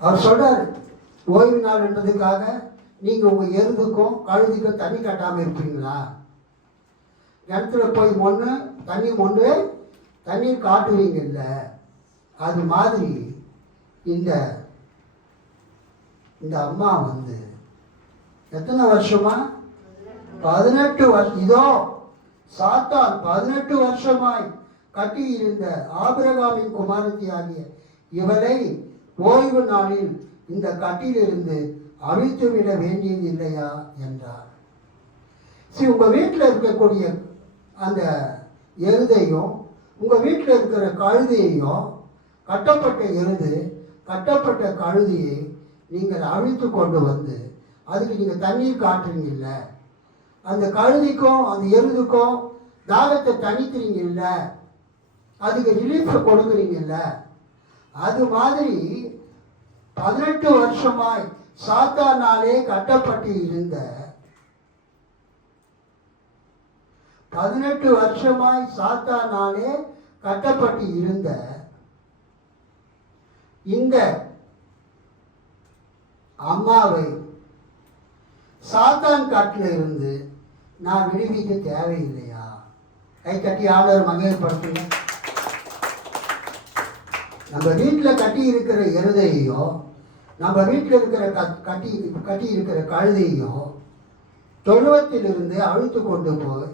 அவர் சொல்றாரு, ஓய்வு நாள்ன்றதுக்காக நீங்கள் உங்கள் எருதுக்கும் கழுதிக்கும் தண்ணி காட்டாமல் இருப்பீங்களா? இடத்துல போய் தண்ணீர் காட்டுவீங்க இல்லை? அது மாதிரி இந்த அம்மா எத்தனை வருஷமா? 18 வருஷம். இதோ சாத்தான் 18 வருஷமாய் கட்டியிருந்த ஆபிரகாமின் குமாரத்தி ஆகிய இவளை ஓய்வு நாளில் இந்த கட்டிலிருந்து அழித்துவிட வேண்டியது இல்லையா என்றார். சரி, உங்க வீட்டில் இருக்கக்கூடிய அந்த எருதையும் உங்க வீட்டில் இருக்கிற கழுதையையும், கட்டப்பட்ட எருது கட்டப்பட்ட கழுதியை நீங்கள் அழித்து கொண்டு வந்து அதுக்கு நீங்கள் தண்ணீர் காட்டுறீங்கல்ல, அந்த கழுதிக்கும் அந்த எருதுக்கும் தாகத்தை தணிக்கிறீங்கல்ல, அதுக்கு ரிலீஃப் கொடுக்குறீங்கல்ல, அது மாதிரி 18 வருஷமாய் சாத்தானாலே கட்டப்பட்டு இருந்த 18 வருஷமாய் சாத்தானாலே கட்டப்பட்டு இருந்த இந்த அம்மாவை சாத்தான் காட்டில் இருந்து நான் விடுவிக்க தேவையில்லையா? கை கட்டி ஆண்டவர் மகிழ்ப்படுத்துங்க. நம்ம வீட்டில் கட்டி இருக்கிற எருதையோ, நம்ம வீட்டில் இருக்கிற கட்டி இருக்கிற கழுதையோ தொழுவத்திலிருந்து அழுத்து கொண்டு போய்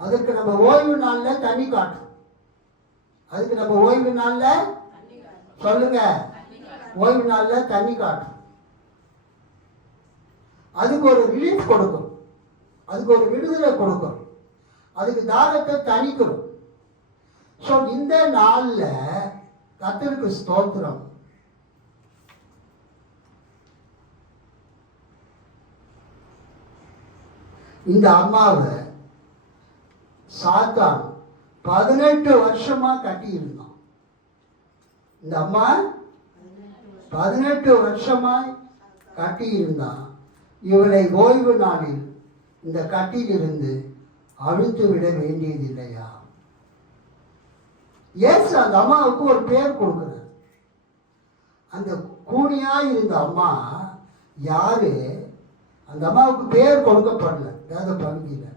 அதற்கு நம்ம ஓய்வு நாளில் தண்ணி காட்டும். அதுக்கு நம்ம ஓய்வு நாளில் சொல்லுங்க, ஓய்வு நாளில் தண்ணி காட்டும். அதுக்கு ஒரு ரிலீஃப் கொடுக்கும், அதுக்கு ஒரு விடுதலை கொடுக்கும், அதுக்கு தாகத்தை தணிக்கணும். ஸோ இந்த நாளில் கர்த்தருக்கு ஸ்தோத்திரம், இந்த அம்மாவை சாத்தான் 18 வருஷமா கட்டி இருந்தான். இந்த அம்மா 18 வருஷமாய் கட்டி இருந்தான். இவளை ஓய்வு நாளில் இந்த கட்டிலிருந்து அழுத்து விட வேண்டியது இல்லையா? இயேசு அந்த அம்மாவுக்கு ஒரு பேர் கொடுக்கிறார். அந்த கூனியா இருந்த அம்மா யாரு? அந்த அம்மாவுக்கு பேர் கொடுக்கப்படல வேத பகுதியில்.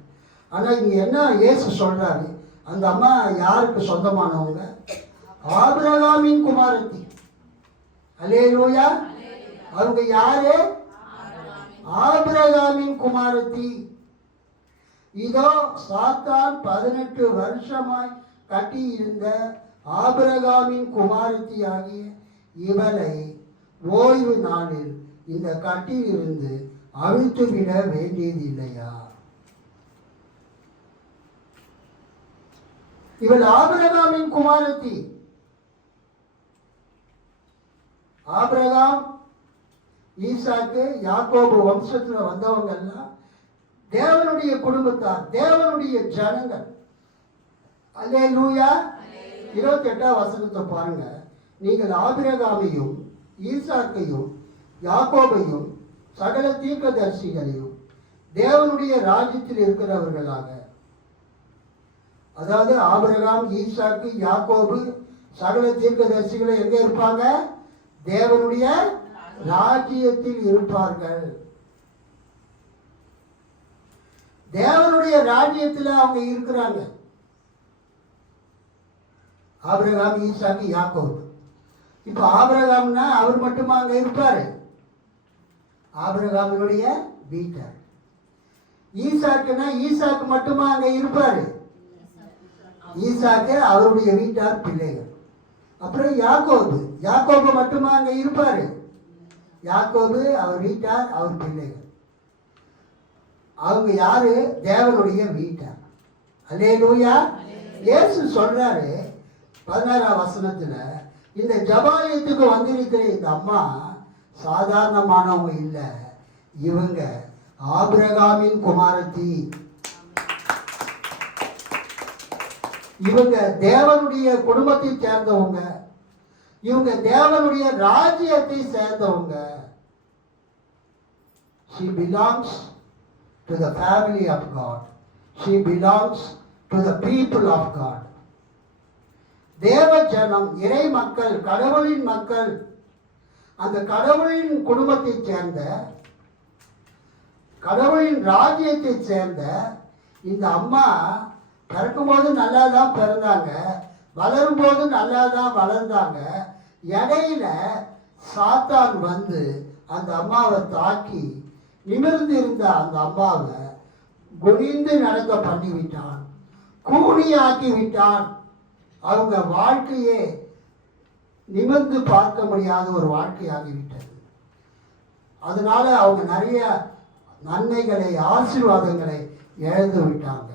ஆனால் இங்க என்ன இயேசு சொல்றாரு, அந்த அம்மா யாருக்கு சொந்தமானவங்க? ஆபிரகாமின் குமாரத்தி. அல்லேலூயா. அவங்க யாரு? ஆபிரகாமின் குமாரத்தி. இதோ சாத்தான் 18 வருஷமாய் கட்டி இருந்த ஆபிரகாமின் குமாரத்தி ஆகிய இவளை ஓய்வு நாளில் இந்த கட்டில் இருந்து அழித்து விட வேண்டியது இல்லையா? இவள் ஆபிரகாமின் குமாரத்தி. ஆபிரகாம், ஈசாக்கு, யாக்கோபு வம்சத்துல வந்தவங்க எல்லாம் தேவனுடைய குடும்பத்தார், தேவனுடைய ஜனங்கள். அல்லேலூயா. 28ஆம் வசனத்தை பாருங்க. நீங்கள் ஆபிரகாமையும் ஈசாக்கையும் யாக்கோபையும் சகல தீர்க்கதரிசிகளையும் தேவனுடைய ராஜ்யத்தில் இருக்கிறவர்களாக, அதாவது ஆபிரகாம், ஈசாக்கு, யாக்கோபு சகல தீர்க்கதரிசிகளை எங்க இருப்பாங்க? தேவனுடைய ராஜ்யத்தில் இருப்பார்கள். தேவனுடைய ராஜ்யத்தில் அவங்க இருக்கிறாங்க. ஆபிரகாம், ஈசாக்கு, யாக்கோபு. இப்ப ஆபிரகாம்னா அவர் மட்டுமா அங்க இருப்பாரு? ஆபிரகாமினுடைய வீட்டார். ஈசாக்குனா ஈசாக்கு மட்டுமா அங்க இருப்பாரு? ஈசாக்கு அவருடைய வீட்டார் பிள்ளைகள். அப்புறம் யாக்கோபு, யாக்கோபு மட்டுமா அங்க இருப்பாரு? யாக்கோபு அவர் வீட்டார், அவர் பிள்ளைகள். அவங்க யாரு? தேவனுடைய வீட்டார். அல்லேலூயா. இயேசு சொல்றாரு 16ஆம் வசனத்துல, இந்த ஜபாலயத்துக்கு வந்திருக்கிற இந்த அம்மா சாதாரணமானவங்க இல்ல, இவங்க ஆபிரகாமின் குமாரத்தி. இவங்க தேவனுடைய குடும்பத்தை சேர்ந்தவங்க, இவங்க தேவனுடைய ராஜ்யத்தை சேர்ந்தவங்க. She belongs to the family of God. She belongs to the people of God. தேவ ஜனம், இறை மக்கள், கடவுளின் மக்கள், அந்த கடவுளின் குடும்பத்தை சேர்ந்த, கடவுளின் ராஜ்யத்தை சேர்ந்த இந்த அம்மா பிறக்கும்போது நல்லா தான் பிறந்தாங்க, வளரும் போது நல்லா தான் வளர்ந்தாங்க. இடையில சாத்தான் வந்து அந்த அம்மாவை தாக்கி நிமிர்ந்து இருந்த அந்த அம்மாவை குனிந்து நடக்க பண்ணிவிட்டான். கூனியாக்கி விட்டான். அவங்க வாழ்க்கையே நிமிர்ந்து பார்க்க முடியாத ஒரு வாழ்க்கையாகிவிட்டது. அதனால அவங்க நிறைய நன்மைகளை, ஆசீர்வாதங்களை இழந்து விட்டாங்க.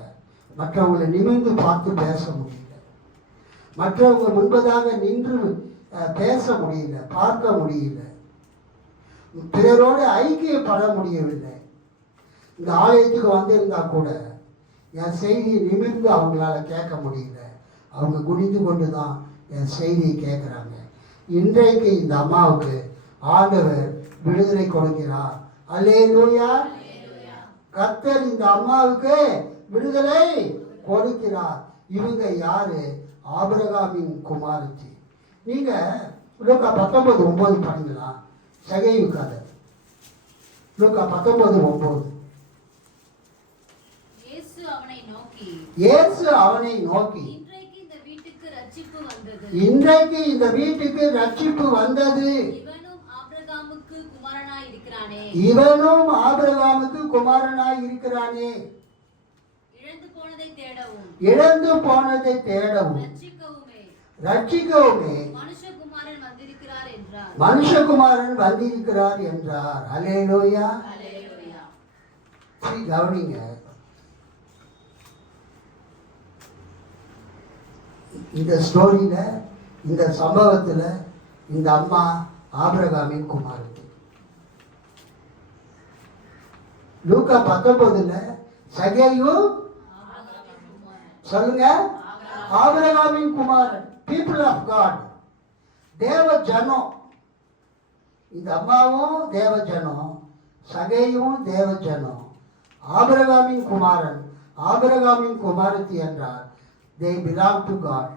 மற்றவங்களை நிமிர்ந்து பார்த்து பேச முடியல, மற்றவங்க முன்பதாக நின்று பேச முடியல, பார்க்க முடியல, பிறரோடு ஐக்கியப்பட முடியவில்லை. இந்த ஆலயத்துக்கு வந்திருந்தா கூட என் செய்தியை நிமிர்ந்து அவங்களால கேட்க முடியல. அவங்க குனிந்து கொண்டு தான் என் செய்தியை கேட்குறாங்க. இன்றைக்கு இந்த அம்மாவுக்கு ஆண்டவர் விடுதலை கொடுக்கிறார். அல்லேலூயா. கர்த்தர் இந்த அம்மாவுக்கு விடுதலை கொடுக்கிறார். இவங்க யாரு? ஆபிரகாமின் குமாரத்தி. நீங்க லூக்கா 19:9 படிங்களா? சகேயு கதை. லூக்கா 19:9. இயேசு அவனை நோக்கி இன்றைக்கு இந்த வீட்டுக்கு ரட்சிப்பு வந்தது. இவனும் ஆபிரகாமுக்கு குமாரனாய் இருக்கிறானே. இழந்து போனதை தேடவும் ரட்சிக்கவுமே மனுஷகுமாரன் வந்திருக்கிறார் என்றார். அல்லேலூயா. கவனிங்க, இந்த ஸ்டோரியில, இந்த சம்பவத்தில் இந்த அம்மா ஆபிரகாமின் குமாரத்தி. லூக்கா 19 சகேயு சொல்லுங்க, ஆபிரகாமின் குமாரன், பீப்புள் ஆஃப் காட், தேவ ஜனம். இந்த அம்மாவும் தேவ ஜனம், சகேயும் தேவ ஜனம். ஆபிரகாமின் குமாரன், ஆபிரகாமின் குமாரத்தி என்றார். They belong to God.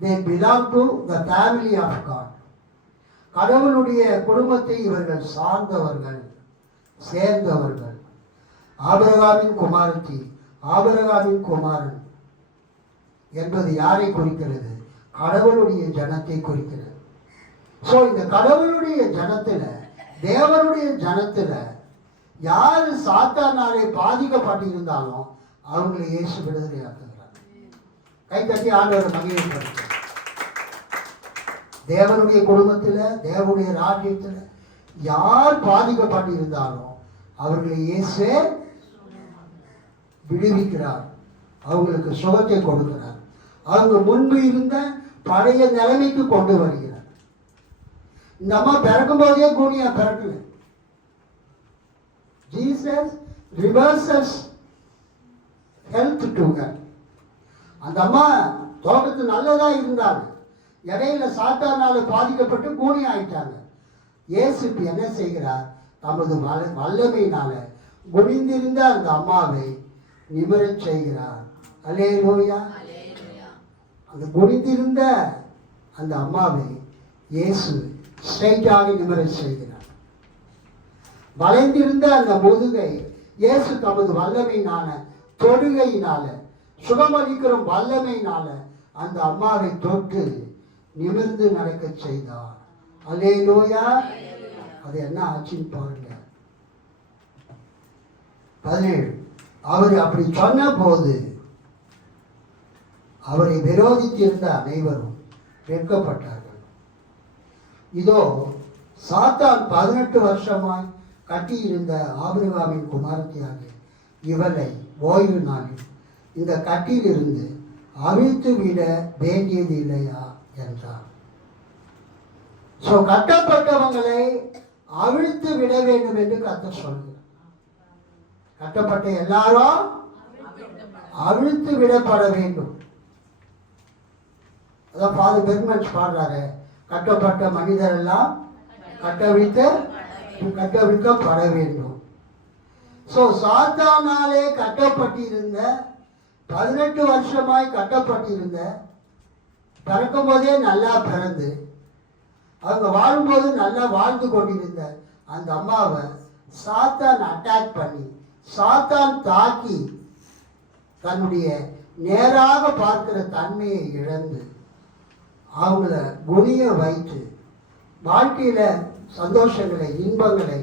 They belong to the family of God. கடவுளுடைய குடும்பத்தை இவர்கள் சார்ந்தவர்கள், சேர்ந்தவர்கள். ஆபிரகாமின் குமாரத்தி, ஆபிரகாமின் குமாரன் என்பது யாரை குறிக்கிறது? கடவுளுடைய ஜனத்தை குறிக்கிறது. ஸோ இந்த கடவுளுடைய ஜனத்துல, தேவனுடைய ஜனத்துல யாரு சாத்தானாலே பாதிக்கப்பட்டிருந்தாலும் அவங்களை இயேசு விடுதலையாக்குகிறார். கை தட்டி ஆண்டவரை மகிழ்ச்சிப்படுத்த. தேவனுடைய குடும்பத்தில், தேவனுடைய ராஜ்யத்தில் யார் பாதிக்கப்பட்டிருந்தாலும் அவர்களை இயேசு விடுவிக்கிறார். அவங்களுக்கு சுகத்தை கொடுக்கிறார். அவங்க முன்பு இருந்த பழைய நிலைமைக்கு கொண்டு வருகிறார். இந்த அம்மா பிறக்கும் போதே கூனியா பிறக்கல. Jesus reverses health to her. அந்த அம்மா தோட்டத்து நல்லதா இருந்தாங்க, இடையில சாத்தானால பாதிக்கப்பட்டு கூனி ஆயிட்டாங்க. இயேசு இப்ப என்ன செய்கிறார்? தமது வல்லமையினால குனிந்திருந்த அந்த அம்மாவை நிமிரச் செய்கிறார். அல்லேலூயா. அந்த குனிந்திருந்த அந்த அம்மாவை இயேசு ஸ்ட்ரைட்டாக நிமிரச் செய்கிறார். வளைந்திருந்த அந்த முதுகை இயேசு தமது வல்லமையினால, தொடுகையினால, சுகமளிக்கிற வல்லமையினால அந்த அம்மாவை தொட்டு நிமிர்ந்து நடக்க செய்தார். அல்லேலூயா. அது என்ன ஆச்சுன்னு பாருங்க. 17 அவர் அப்படி சொன்ன போது அவரை விரோதித்திருந்த அனைவரும் வெட்கப்பட்டார்கள். இதோ சாத்தான் 18 வருஷமாய் கட்டியிருந்த ஆபிரகாமின் குமாரத்தியாக இவளை ஓய்வு நாளில் இந்த கட்டிலிருந்து அவிழ்த்து விட வேண்டியது இல்லையா என்றார். ஸோ கட்டப்பட்டவங்களை அவிழ்த்து விட வேண்டும் என்று கர்த்தர் சொல்கிறார். கட்டப்பட்ட எல்லாரும் அவிழ்த்து விடப்பட வேண்டும். அதான் ஃபாதர் பெர்மன்ஸ் பாடுறாரு, கட்டப்பட்ட மனிதர் எல்லாம் கட்டவிழ்க்கப்பட வேண்டும். ஸோ சாத்தானாலே கட்டப்பட்டிருந்த, 18 வருஷமாய் கட்டப்பட்டிருந்த, பிறக்கும் போதே நல்லா பிறந்து அவங்க வாழும்போது நல்லா வாழ்ந்து கொண்டிருந்த அந்த அம்மாவை சாத்தான் அட்டாக் பண்ணி, சாத்தான் தாக்கி தன்னுடைய நேராக பார்க்கிற தன்மையை இழந்து அவங்கள குனிய வைத்து வாழ்க்கையில சந்தோஷங்களை, இன்பங்களை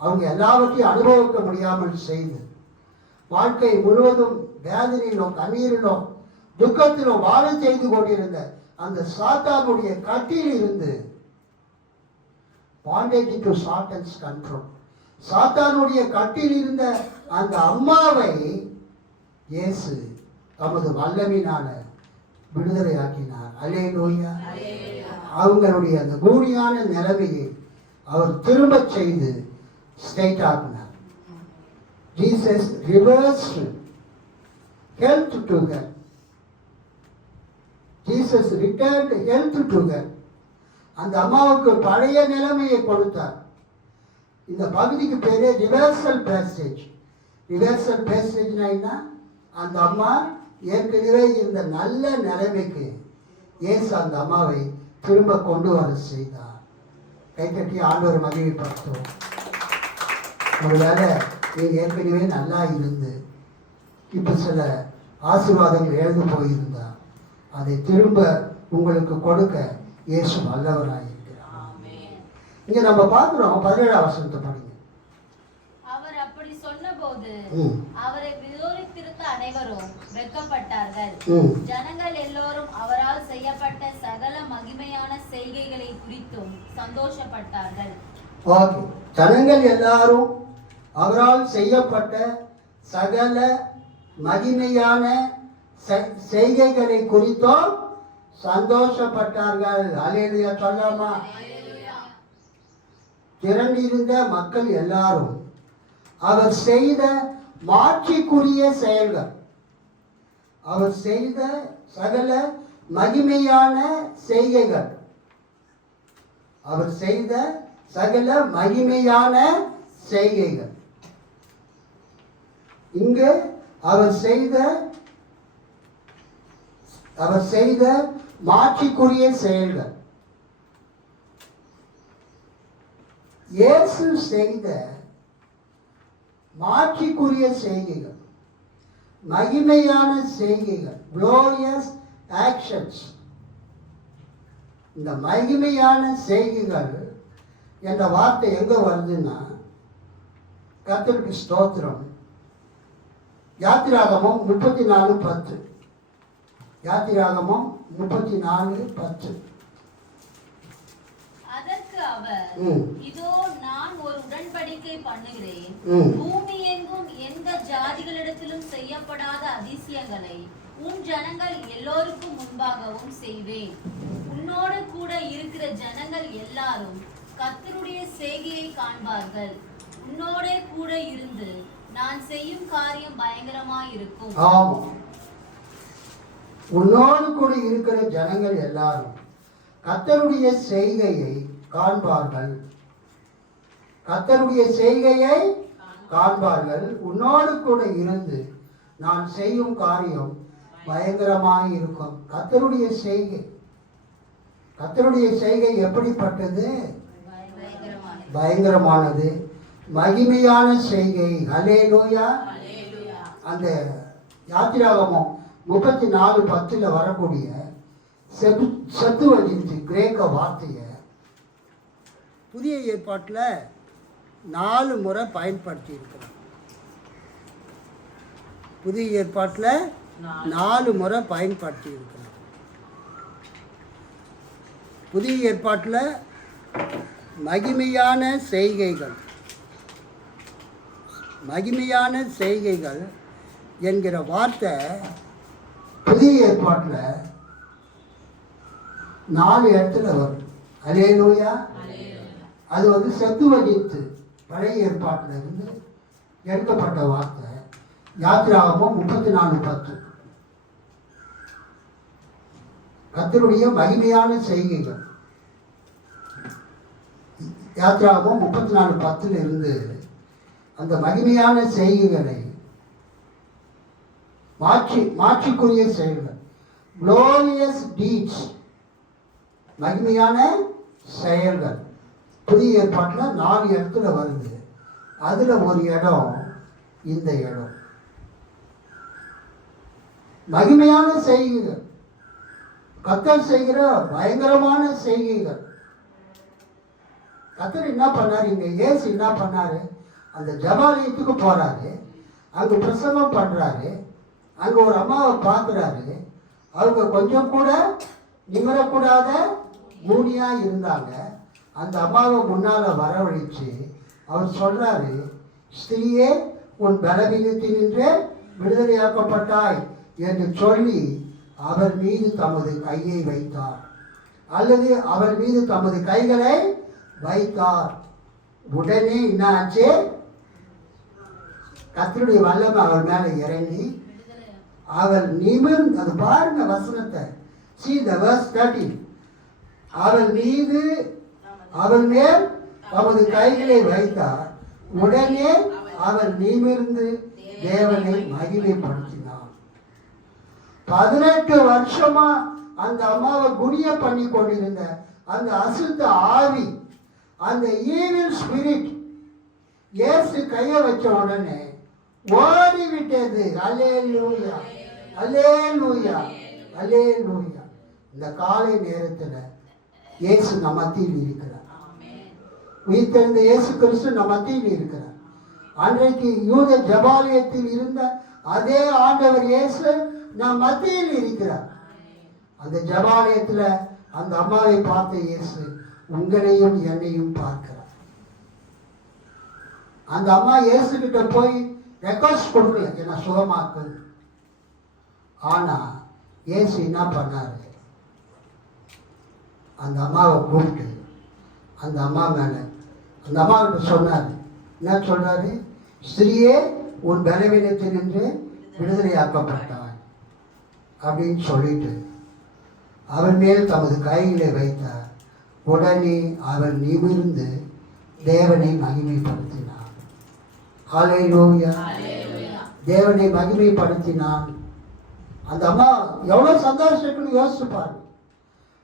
அவங்க எல்லாவற்றையும் அனுபவிக்க முடியாமல் செய்து வாழ்க்கை முழுவதும் வேதனையிலும் கண்ணீரிலும் துக்கத்திலும் வாழ செய்து கொண்டிருந்த அந்த சாத்தானுடைய கட்டில் இருந்து bondage to Satan's control. சாத்தானுடைய கட்டில் இருந்த அந்த அம்மாவை இயேசு தமது வல்லமையினால விடுதலையாக்கினார். அல்லேலூயா. அவங்களுடைய அந்த கூலியான நிலைமையை அவர் திரும்ப செய்து ஸ்ட்ரைட் ஆக்கினார். Jesus reversed health to her. Jesus returned health to her. அந்த அம்மாவுக்கு பழைய நிலைமையை கொடுத்தார். இந்த பகுதிக்கு பேரு ரிவர்சல் பேசேஜ். ரிவர்சல் பேசேஜ்னா என்ன? அந்த அம்மா ஏற்கனவே இந்த நல்ல நிலைமைக்கு இயேசு அந்த அம்மாவை திரும்ப கொண்டு வர செய்தார். கைத்தட்டி ஆண்டவர் மகிமைப்படுத்தும். ஒருவேளை நீங்க ஏற்கனவே நல்லா இருந்து இப்ப சில ஆசீர்வாதங்கள் எழுந்து போயிருந்தா அதை திரும்ப உங்களுக்கு கொடுக்க இயேசு வல்லவராய் இருக்கிறார். இங்க நம்ம பார்க்கிறோம் 17ஆம் வசனத்தை படிங்க. அவர் அப்படி சொன்னபோது அவரை விரோதித்திருந்த அனைவரும் வெட்கப்பட்டார்கள். ஜனங்கள் எல்லோரும் அவரால் செய்யப்பட்ட சகல மகிமையான செய்கைகளை குறித்தும் சந்தோஷப்பட்டார்கள். ஓகே, ஜனங்கள் எல்லாரும் அவரால் செய்யப்பட்ட சகல மகிமையான செய்கைகளை குறித்தும் சந்தோஷப்பட்டார்கள். அல்லேலூயா சொல்லாமா? திரண்டிருந்த மக்கள் எல்லாரும் அவர் செய்த மாட்சிக்குரிய செயல்கள், அவர் செய்த சகல மகிமையான செய்கைகள், அவர் செய்த சகல மகிமையான செய்கைகள், இங்கு அவர் செய்த மாட்சிக்குரிய செயல்கள், இயேசு செய்த மாட்சிக்குரிய செய்கைகள், மகிமையான செய்கைகள், glorious actions. இந்த மகிமையான செய்கைகள் என்ற வார்த்தை எங்க வருதுன்னா, கர்த்தருக்கு ஸ்தோத்திரம், யாத்திராகமம் 34:10. யாத்திராகமம் 34:10. அதற்கு அவர், இதோ நான் ஒரு உடன்படிக்கை பண்ணுகிறேன், பூமி எங்கும் எந்த ஜாதிகளிடத்திலும் செய்யப்படாத அதிசயங்களை உன் ஜனங்கள் எல்லோருக்கும் முன்பாகவும் செய்வேன். உன்னோடு கூட இருக்கிற ஜனங்கள் எல்லாரும் கர்த்தருடைய செய்கையை காண்பார்கள். உன்னோட கூட இருந்து நான் செய்யும் காரியம் பயங்கரமாயிருக்கும். உன்னோடு கூட இருக்கிற ஜனங்கள் எல்லாரும் கர்த்தருடைய செய்கையை காண்பார்கள். கர்த்தருடைய செய்கையை காண்பார்கள். உன்னோடு கூட இருந்து நான் செய்யும் காரியம் பயங்கரமாய் இருக்கும். கர்த்தருடைய செய்கை, கர்த்தருடைய செய்கை எப்படிப்பட்டது? பயங்கரமானது, மகிமையான செய்கை. அல்லேலூயா. அந்த யாத்திராகமம் 34:10 வரக்கூடிய செப்துவஜின்ட் கிரேக்க வார்த்தையை புதிய ஏற்பாட்டில் 4 முறை பயன்படுத்தி இருக்கிறார். புதிய ஏற்பாட்டில் 4 முறை பயன்படுத்தி இருக்கிறார். புதிய ஏற்பாட்டில் மகிமையான செய்கைகள், மகிமையான செய்கைகள் என்கிற வார்த்தை புதிய ஏற்பாட்டில் 4 இடத்துல வரும். அல்லேலூயா. அது செப்துவஜின்ட் பழைய ஏற்பாட்டில் இருந்து எடுக்கப்பட்ட வார்த்தை. யாத்திராகமம் 34:10 கர்த்தருடைய மகிமையான செய்கைகள். யாத்திராகமம் 34:10 இருந்து அந்த மகிமையான செய்கைகளை, மாட்சிக்குரிய செயல்கள், glorious deeds, மகிமையான செயல்கள் புதிய ஏற்பாட்டில் 4 இடத்துல வருது. அதுல ஒரு இடம் இந்த இடம். மகிமையான செய்கைகள், கர்த்தர் செய்கிற பயங்கரமான செய்கைகள். கர்த்தர் என்ன பண்ணாரு? இங்க இயேசு என்ன பண்ணாரு? அந்த ஜெபாலயத்துக்கு போறாரு, அங்கு பிரசங்கம் பண்றாரு. அங்க ஒரு அம்மாவை பார்க்குறாரு. அவங்க கொஞ்சம் கூட நிமிரக்கூடாத மூடியா இருந்தாங்க. அந்த அம்மாவை முன்னால வரவழைச்சு அவர் சொல்றாரு, ஸ்திரீயே, உன் பலவீனத்தினின்று விடுதலையாக்கப்பட்டாய் என்று சொல்லி அவர் மீது தமது கையை வைத்தார், அல்லது அவர் மீது தமது கைகளை வைத்தார். உடனே என்ன ஆச்சு? கர்த்தருடைய வல்லமை அவள் மேல இறங்கி அவள் நிமிர்ந்து, அது பாருங்க வசனத்தை, see the verse 13. அவள் மேல் தமது கைகளை வைத்தார். உடனே அவள் நிமிர்ந்து தேவனை மகிமைப்படுத்தினார். 18 வருஷமா அந்த அம்மாவை குடிய பண்ணி கொண்டிருந்த அந்த அசுத்த ஆவி, அந்த ஈவில் ஸ்பிரிட் இயேசு கையை வச்ச உடனே ஓடிவிட்டது. அல்லேலூயா, அல்லேலூயா, அல்லேலூயா. இந்த காலை நேரத்தில் இயேசு நம் மத்தியில் இருக்கிறார். உயிர்த்தெழுந்த இயேசு கிறிஸ்து நம் மத்தியில் இருக்கிறார். அன்றைக்கு யூத ஜெபாலயத்தில் இருந்த அதே ஆண்டவர் இயேசு நம் மத்தியில் இருக்கிறார். அந்த ஜெபாலயத்தில் அந்த அம்மாவை பார்த்த இயேசு உங்களையும் என்னையும் பார்க்கிறார். அந்த அம்மா இயேசு கிட்ட போய் ரெக்வஸ்ட் கொடுக்கல, என்ன சுகமாக்கு. ஆனா இயேசு என்ன பண்ணாரு? அந்த அம்மாவை கூப்பிட்டு அந்த அம்மா மேல அந்த அம்மாவுக்கு சொன்னாரு. என்ன சொல்றாரு? ஸ்திரீயே, உன் பலவீனத்தினின்று விடுதலையாக்கப்பட்டாய் அப்படின்னு சொல்லிட்டு அவன் மேல் தமது கைகளை வைத்தார். உடனே அவன் நிமிர்ந்து தேவனை மகிமைப்படுத்தினார். ஹல்லேலூயா, தேவனை மகிமைப்படுத்தினான். அந்த அம்மா எவ்வளவு சந்தோஷத்துக்கு யோசிச்சு பாரு.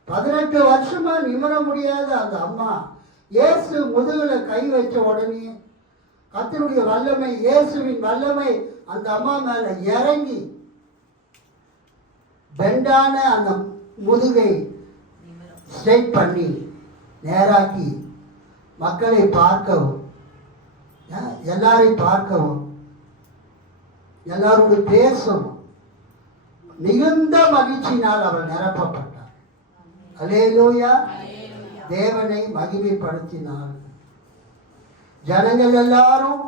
18 வருஷமா நிமிர முடியாத அந்த அம்மா இயேசு முதுகுல கை வச்ச உடனே கர்த்தருடைய வல்லமை, இயேசுவின் வல்லமை அந்த அம்மா மேல இறங்கி பெண்டான அந்த முதுகை ஸ்ட்ரைட் பண்ணி நேராக்கி மக்களை பார்க்கவும், எல்லாரையும் பார்க்கவும், எல்லாரோடு பேசவும் மிகுந்த மகிழ்ச்சியினால் அவள் நிரப்பப்பட்டார். அல்லேலூயா, தேவனை மகிமைப்படுத்தினார். ஜனங்கள் எல்லாரும்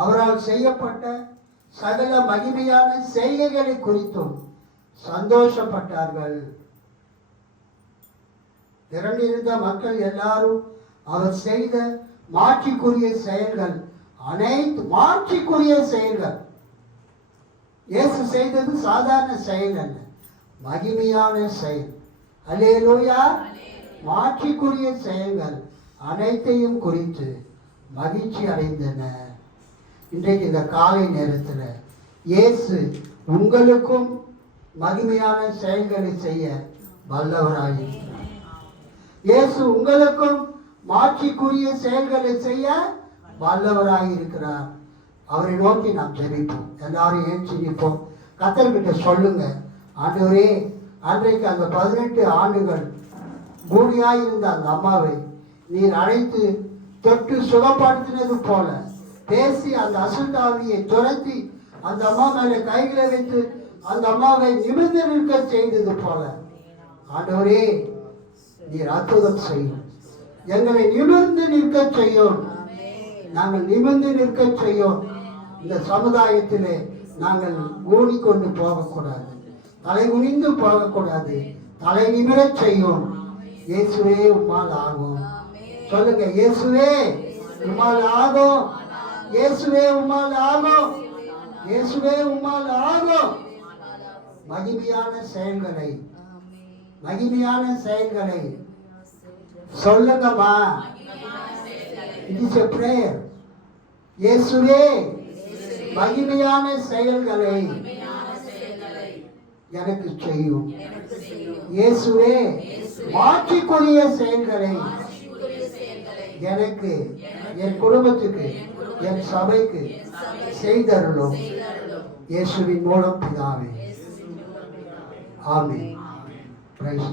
அவரால் செய்யப்பட்ட சகல மகிமையான செய்கைகளை குறித்தும் சந்தோஷப்பட்டார்கள். திரண்டிருந்த மக்கள் எல்லாரும் அவர் செய்த மாட்சிக்குரிய செயல்கள், அனைத்து மாட்சிக்குரிய செயல்கள், இயேசு செய்தது சாதாரண செயல் அல்ல, மகிமையான செயல். அல்லேலூயா, மாட்சிக்குரிய செயல்கள் அனைத்தையும் குறித்து மகிழ்ச்சி அடைந்தனர். இன்றைக்கு இந்த காலை நேரத்தில் இயேசு உங்களுக்கும் மகிமையான செயல்களை செய்ய வல்லவராயிருக்கிறார். இயேசு உங்களுக்கும் மாட்சிக்குரிய செயல்களை செய்ய வல்லவராயிருக்கிறார். அவரை நோக்கி நாம் ஜெபிப்போம். எல்லாரும் ஏற்றி நிற்போம். கர்த்தர்கிட்ட சொல்லுங்க, ஆண்டவரே, அன்றைக்கு அந்த 18 ஆண்டுகள் பூமியாயிருந்த அந்த அம்மாவை நீர் அழைத்து தொட்டு சுகப்படுத்தினது போல பேசி அந்த அசுத்தாவியை துரத்தி அந்த அம்மா மேல கைகளை வைத்து அந்த அம்மாவை நிமிர்ந்து நிற்க செய்தது போல ஆண்டவரே நீர் அற்புதம் செய்யும். எங்களை நிமிர்ந்து நிற்க செய்யும். நாங்கள் நிமிர்ந்து நிற்க செய்யும். இந்த சமுதாயத்திலே நாங்கள் ஊடிக்கொண்டு போகக்கூடாது, தலை குனிந்து போகக்கூடாது, தலை நிமிரச் செய்யும். இயேசுவே உம்மால் ஆகும். சொல்லுங்க, இயேசுவே உம்மால் ஆகும், இயேசுவே உம்மால் ஆகும், இயேசுவே உம்மால் ஆகும். மகிமையான செயல்களை, மகிமையான செயல்களை சொல்லுங்கம்மா. It is a prayer. இயேசுவே மகிமையான செயல்களை எனக்கு செய்யும். இயேசுவே மாட்சிக்குரிய செயல்களை எனக்கு, என் குடும்பத்துக்கு, என் சபைக்கு செய்தருளும். இயேசுவின் மூலம் பிதாவே, ஆமென். பிரைஸ்